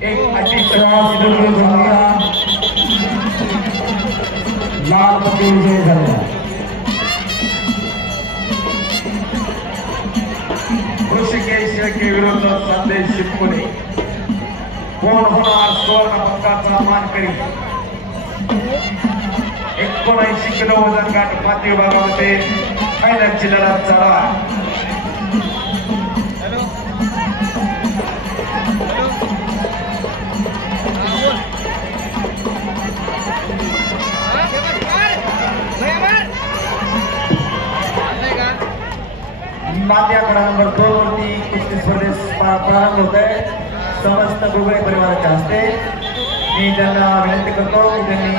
एक अतिशय लाल पट्टी विजय झाला. ऋषिकेश शेळके विरुद्ध संदेश चिपकुले. कोण होणार सुवर्ण पदकाचा मानकरी? 79 किलो वजन गट माती विभागामध्ये फायनलची लढत चालू आहे. मात्याकडा नंबर 2 वरती कुस्ती स्पर्धेस प्रारंभ होत आहे. समस्त गुगळे परिवाराच्या हस्ते मी त्यांना विनंती करतो की त्यांनी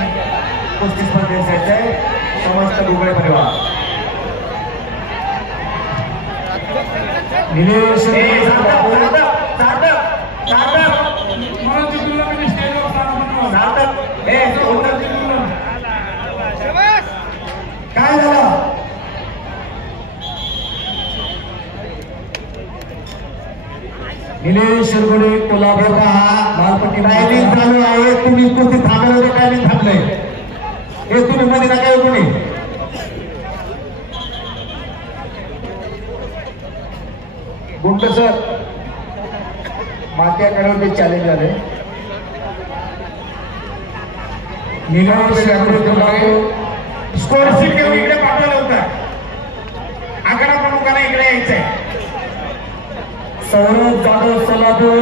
कुस्ती स्पर्धेस यायचंय. समस्त गुगळे परिवार निलेश काय झालं? निलेश शिरगुडे कोल्हापूर मालपट्टी टायमिंग चालू आहे. तुम्ही कुस्ती थांबलं होते. टायमिंग थांबलंय हे तुम्ही मध्ये नका येऊ. तुम्ही गुंड सर मात्याकडे चॅलेंज झाले. निलेश शिरगुडे कोल्हापूर स्कोर शीट घेऊन इकडे पाठवलं होतं. आकडा प्रमुखाला इकडे यायचंय. सौरभ जाधव सोलापूर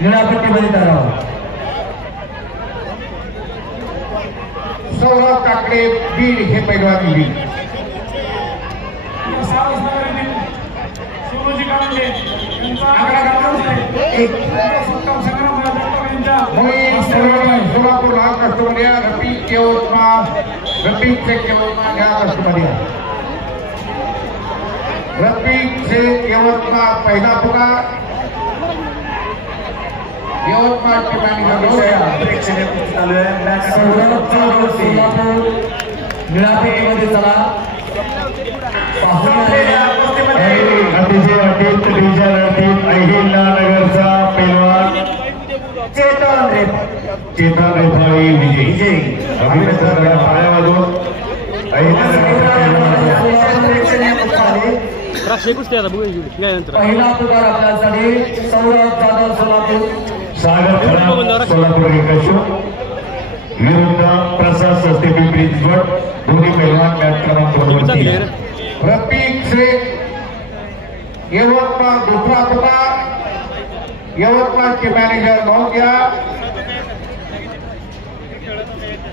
निळ्या पट्टीमध्ये तयार. सौरभ काकडे बीड हे पैलवान बीड. सोलापूर लाल कस्टमर या रफीक यवतमाळ रफीक शेख यवतमाळ या कस्टमर या रफीक शेख यवतमाळ पहिला पुकार यवतमाळ ठिकाणी निळापेटीमध्ये चला अहिल्यानगरचा पैलवान चेतन रेफाळी विजय पाण्यामधून पहिला पुकार आपल्यासाठी सौरभ जाधव सोलापूर सागर सोलापूर एकशो विरुद्ध प्रसाद सस्ते पिंपरी चिंचवड दोन्ही पैलवान मॅच क्रमांक रफीक शेख यवतमाळ दुसरा पुकार यवतमाळचे मॅनेजर नोंद घ्या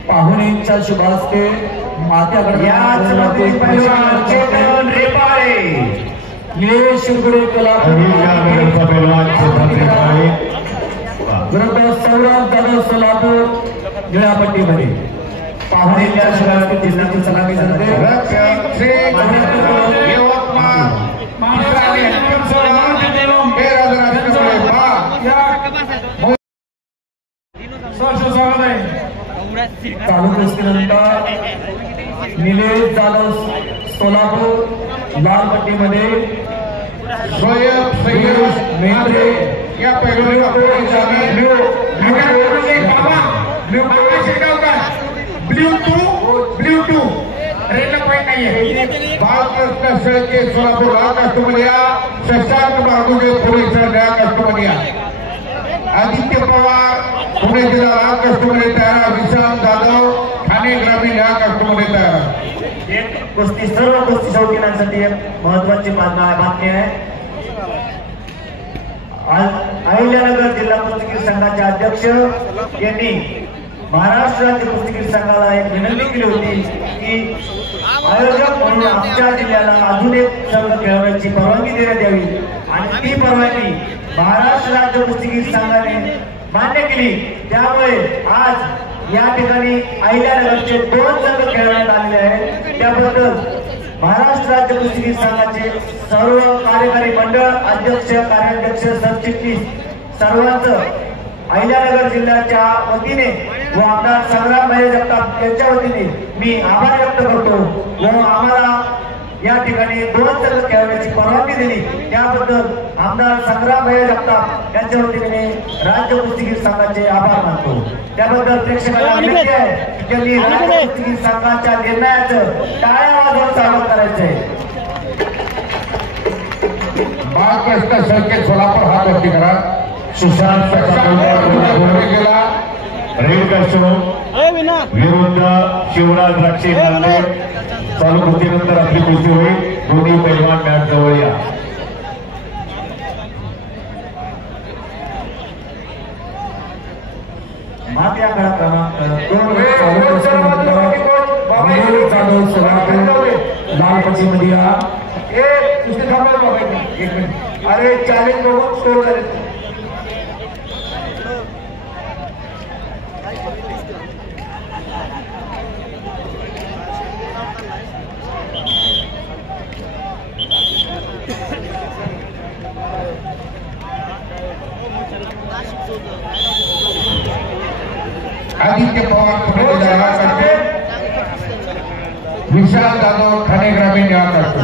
पाहुणींच्या शुभास्ते मात्याकडे चेतन रेपाळे निलेश शिरगुडे अहिल्यानगरचा पैलवान चेतन रेपाळे विरुद्ध सौरभ जाधव सोलापूर निळापट्टीमध्ये पाहुणींच्या शुभास्ते जिल्ह्याची सलामी करते रफीक शेख यवतमाळ चालू कुस्तीनंतर निलेश जाधव सोलापूर लाल पट्टीमध्ये सोयब सय्यद मेहरे या ब्ल्यू रेल्वे पॉइंट नाहीये बालकृष्ण शेळके सोलापूर लाल कस्टमर या शशांक बागुडे पुणे नया कस्टमर या आदित्य पवार पुणे जिल्हा लाल कस्टमर तयार विशाल जाधव ठाणे ग्रामीण या कस्टमर तयार एक कुस्ती सर्व कुस्ती शौकीनांसाठी एक महत्वाची बातमी आहे. आज अहिल्यानगर जिल्हा कुस्तीगीर संघाचे अध्यक्ष यांनी महाराष्ट्र राज्य कुस्तीगीर संघाला एक विनंती केली होती की आयोजक म्हणून आमच्या जिल्ह्याला अजून एक संघ खेळवण्याची परवानगी देण्यात यावी आणि ती परवानगी महाराष्ट्र राज्य कुस्तीगीर संघाने मान्य केली. त्यामुळे आज या ठिकाणी अहिल्यानगरचे 2 संघ खेळवण्यात आलेले आहेत. त्याबद्दल महाराष्ट्र राज्य कुस्तीगीर संघाचे सर्व कार्यकारी मंडळ अध्यक्ष कार्याध्यक्ष सरचिटणीस सर्वांचं अहिल्यानगर जिल्ह्याच्या वतीने व आमदार संग्राम भाई जगताप यांच्या वतीने मी आभार व्यक्त करतो व आम्हाला या ठिकाणी 2 संघ खेळवण्याची परवानगी दिली त्याबद्दल आमदार संग्राम भाई जगताप यांच्या वतीने राज्य कुस्तीगीर संघाचे आभार मानतो. त्याबद्दल प्रेक्षकांना विनंती आहे की त्यांनी राज्य कुस्तीगीर संघाच्या निर्णयाचं टाळ्या वाजवून स्वागत करायचंय. बालकृष्ण शेळके सोलापूर हा व्यक्ती करा सुशांत गेला रेड कस्टमर विरुद्ध शिवराज द्राक्षे नांदेड चालू कुस्तीनंतर आपली कुस्ती होईल. दोन्ही पैलवान मॅच जवळ या. मात्या गळा क्रमांक 2 जाधव सोलापूर लाल पट्टीमध्ये या अरे चॅलेंज बघून स्कोर झाले. आदित्य पवार पुणे जिल्हा करते विशाल जाधव ठाणे ग्रामीण या करतो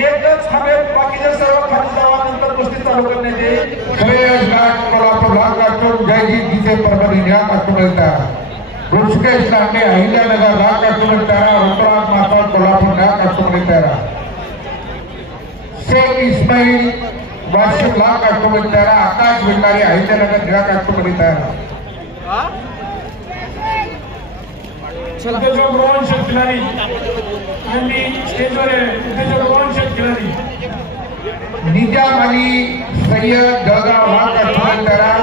एकच हवेत बाकीचे सर्व खाली जावानंतर कुस्ती चालू करण्यात येईल. श्रेयस घाट कोल्हापूर लाल कास्टूम जयजीत गीते परभणी या कास्टूम तयार ऋषिकेश लांडे अहिल्यानगर लाल कास्टूम तयार रुद्राज मासा कोल्हापूर या कास्टूम तयार शेख इस्माईल वाशिम लाल कास्टूम तयार आकाश भिकारी अहिल्यानगर या कास्टूम तयार खिलाडी स्टेजवर खिलाडी निजाम अली सय्यद जळगाव लाल कास्टूम तयार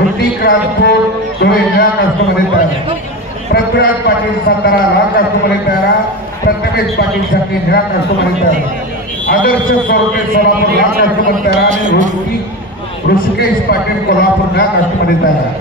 ऋतिक राजपूत धुळे या कास्टूम तयार पृथ्वीराज पाटील सातारा लाल कास्टूम तयार प्रथमेश पाटील साठी या कास्टूम तयार आदर्श स्वरूपे सोलापूर लाल कास्टूम तयार ऋषिकेश पाटील कोल्हापूर काष्टमध्ये तयार.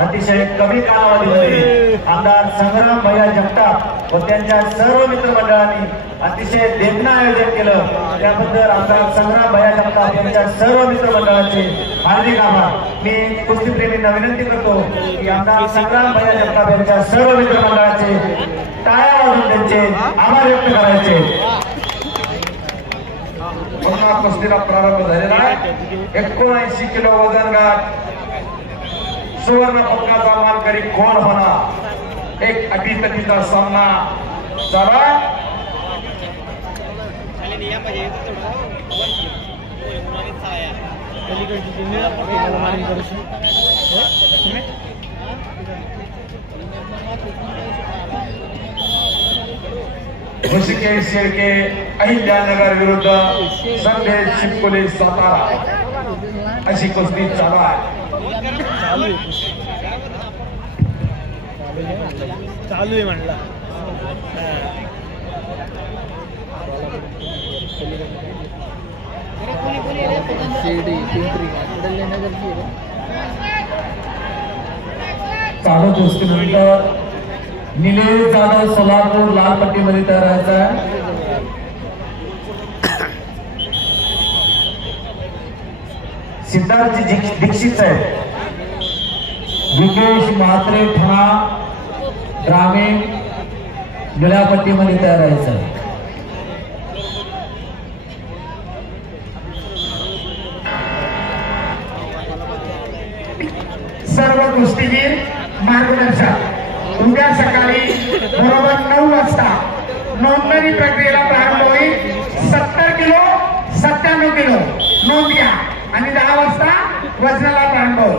अतिशय कमी कालावधीमध्ये आमदार संग्राम भैया जगताप व त्यांच्या सर्व मित्रमंडळांनी अतिशय देखणं आयोजन केलं. त्याबद्दल आमदार संग्राम भैया जगताप यांच्या सर्व मित्रमंडळाचे हार्दिक आभार. मी कुस्तीप्रेमींना विनंती करतो की आमदार संग्राम भैया जगताप यांच्या सर्व मित्रमंडळाचे टाळ्या वाजवून त्यांचे आभार व्यक्त करायचे. पुन्हा कुस्तीला प्रारंभ झालेला आहे. 79 किलो वजन गट सुवर्ण पदकाचा मानकरी कोण होणार? एक अटीतटीचा सामना चला. ऋषिकेश शेळके अहिल्यानगर विरुद्ध संदेश शिवकोले सातारा अशी कुस्ती चालू आहे. चालू आहे म्हणला. चालू कुस्तीनंतर निलेश जाधव सोलापूर लाल पट्टीमध्ये तयार राहायचा. सिद्धार्थ दीक्षित आहे. विकेश म्हात्रे ठाणा ग्रामीण निळ्या पट्टीमध्ये तयार राहायचं. सर्व कुस्तीगीर मार्गदर्शक उद्या सकाळी बरोबर 9 वाजता नोंदणी प्रक्रियेला प्रारंभ होईल. 70 किलो 97 किलो नोंद घ्या आणि 10 वाजता वजनाला प्रारंभ होईल.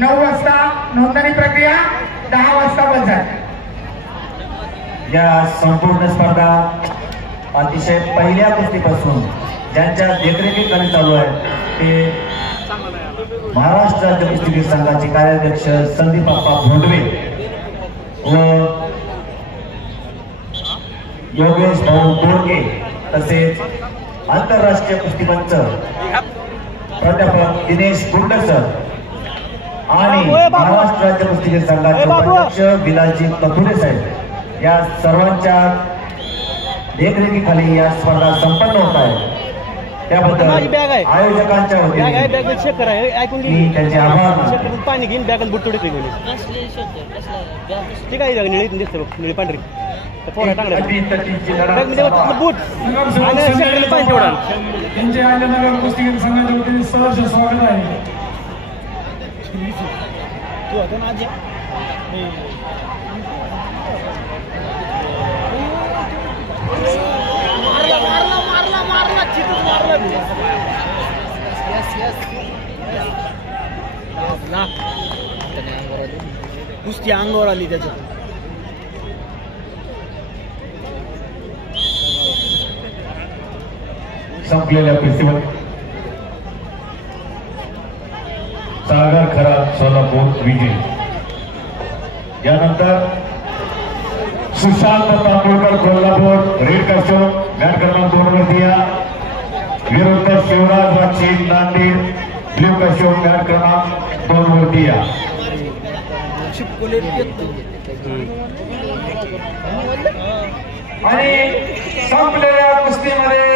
9 वाजता नोंदणी प्रक्रिया, 10 वाजता वजन. या संपूर्ण स्पर्धा अतिशय पहिल्या कुस्तीपासून ज्यांच्या देखरेखीखाली चालू आहे ते महाराष्ट्र राज्य कुस्तीगीर संघाचे कार्याध्यक्ष संदीप आप्पा भोंडवे व योगेश भाऊ बोडके तसेच आंतरराष्ट्रीय कुस्तीपंच प्राध्यापक दिनेश गुंडसर आणि महाराष्ट्र राज्य कुस्तीगीर संघाचे उपाध्यक्ष विलासजी कथुरे साहेब या सर्वांच्या देखरेखीखाली या स्पर्धा संपन्न होत आहे. त्याबद्दल आयोजकांच्या वतीने मी त्यांचे आभार. पाणी घेऊन बॅगल बुट तोडते ठीक आहे. निळी पांढरी बूट पाणी तेवढा. त्यांचे आल्यानगर कुस्तीगीर संघाच्या वतीने सहर्ष स्वागत आहे. तू होता ना आज कुस्ती अंगावर आली त्याच्या. संपलेल्या कुस्तीमध्ये सागर खराब सोलापूर विजय. यानंतर Sushant Tambolkar Kolhapur red costume mat क्रमांक 2 वरती या विरुद्ध Shivraj Wakshi Nanded blue costume mat क्रमांक 2 वरती या. आणि संपलेल्या कुस्तीमध्ये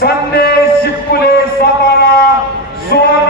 संदेश शिवकुले सातारा सुवर्ण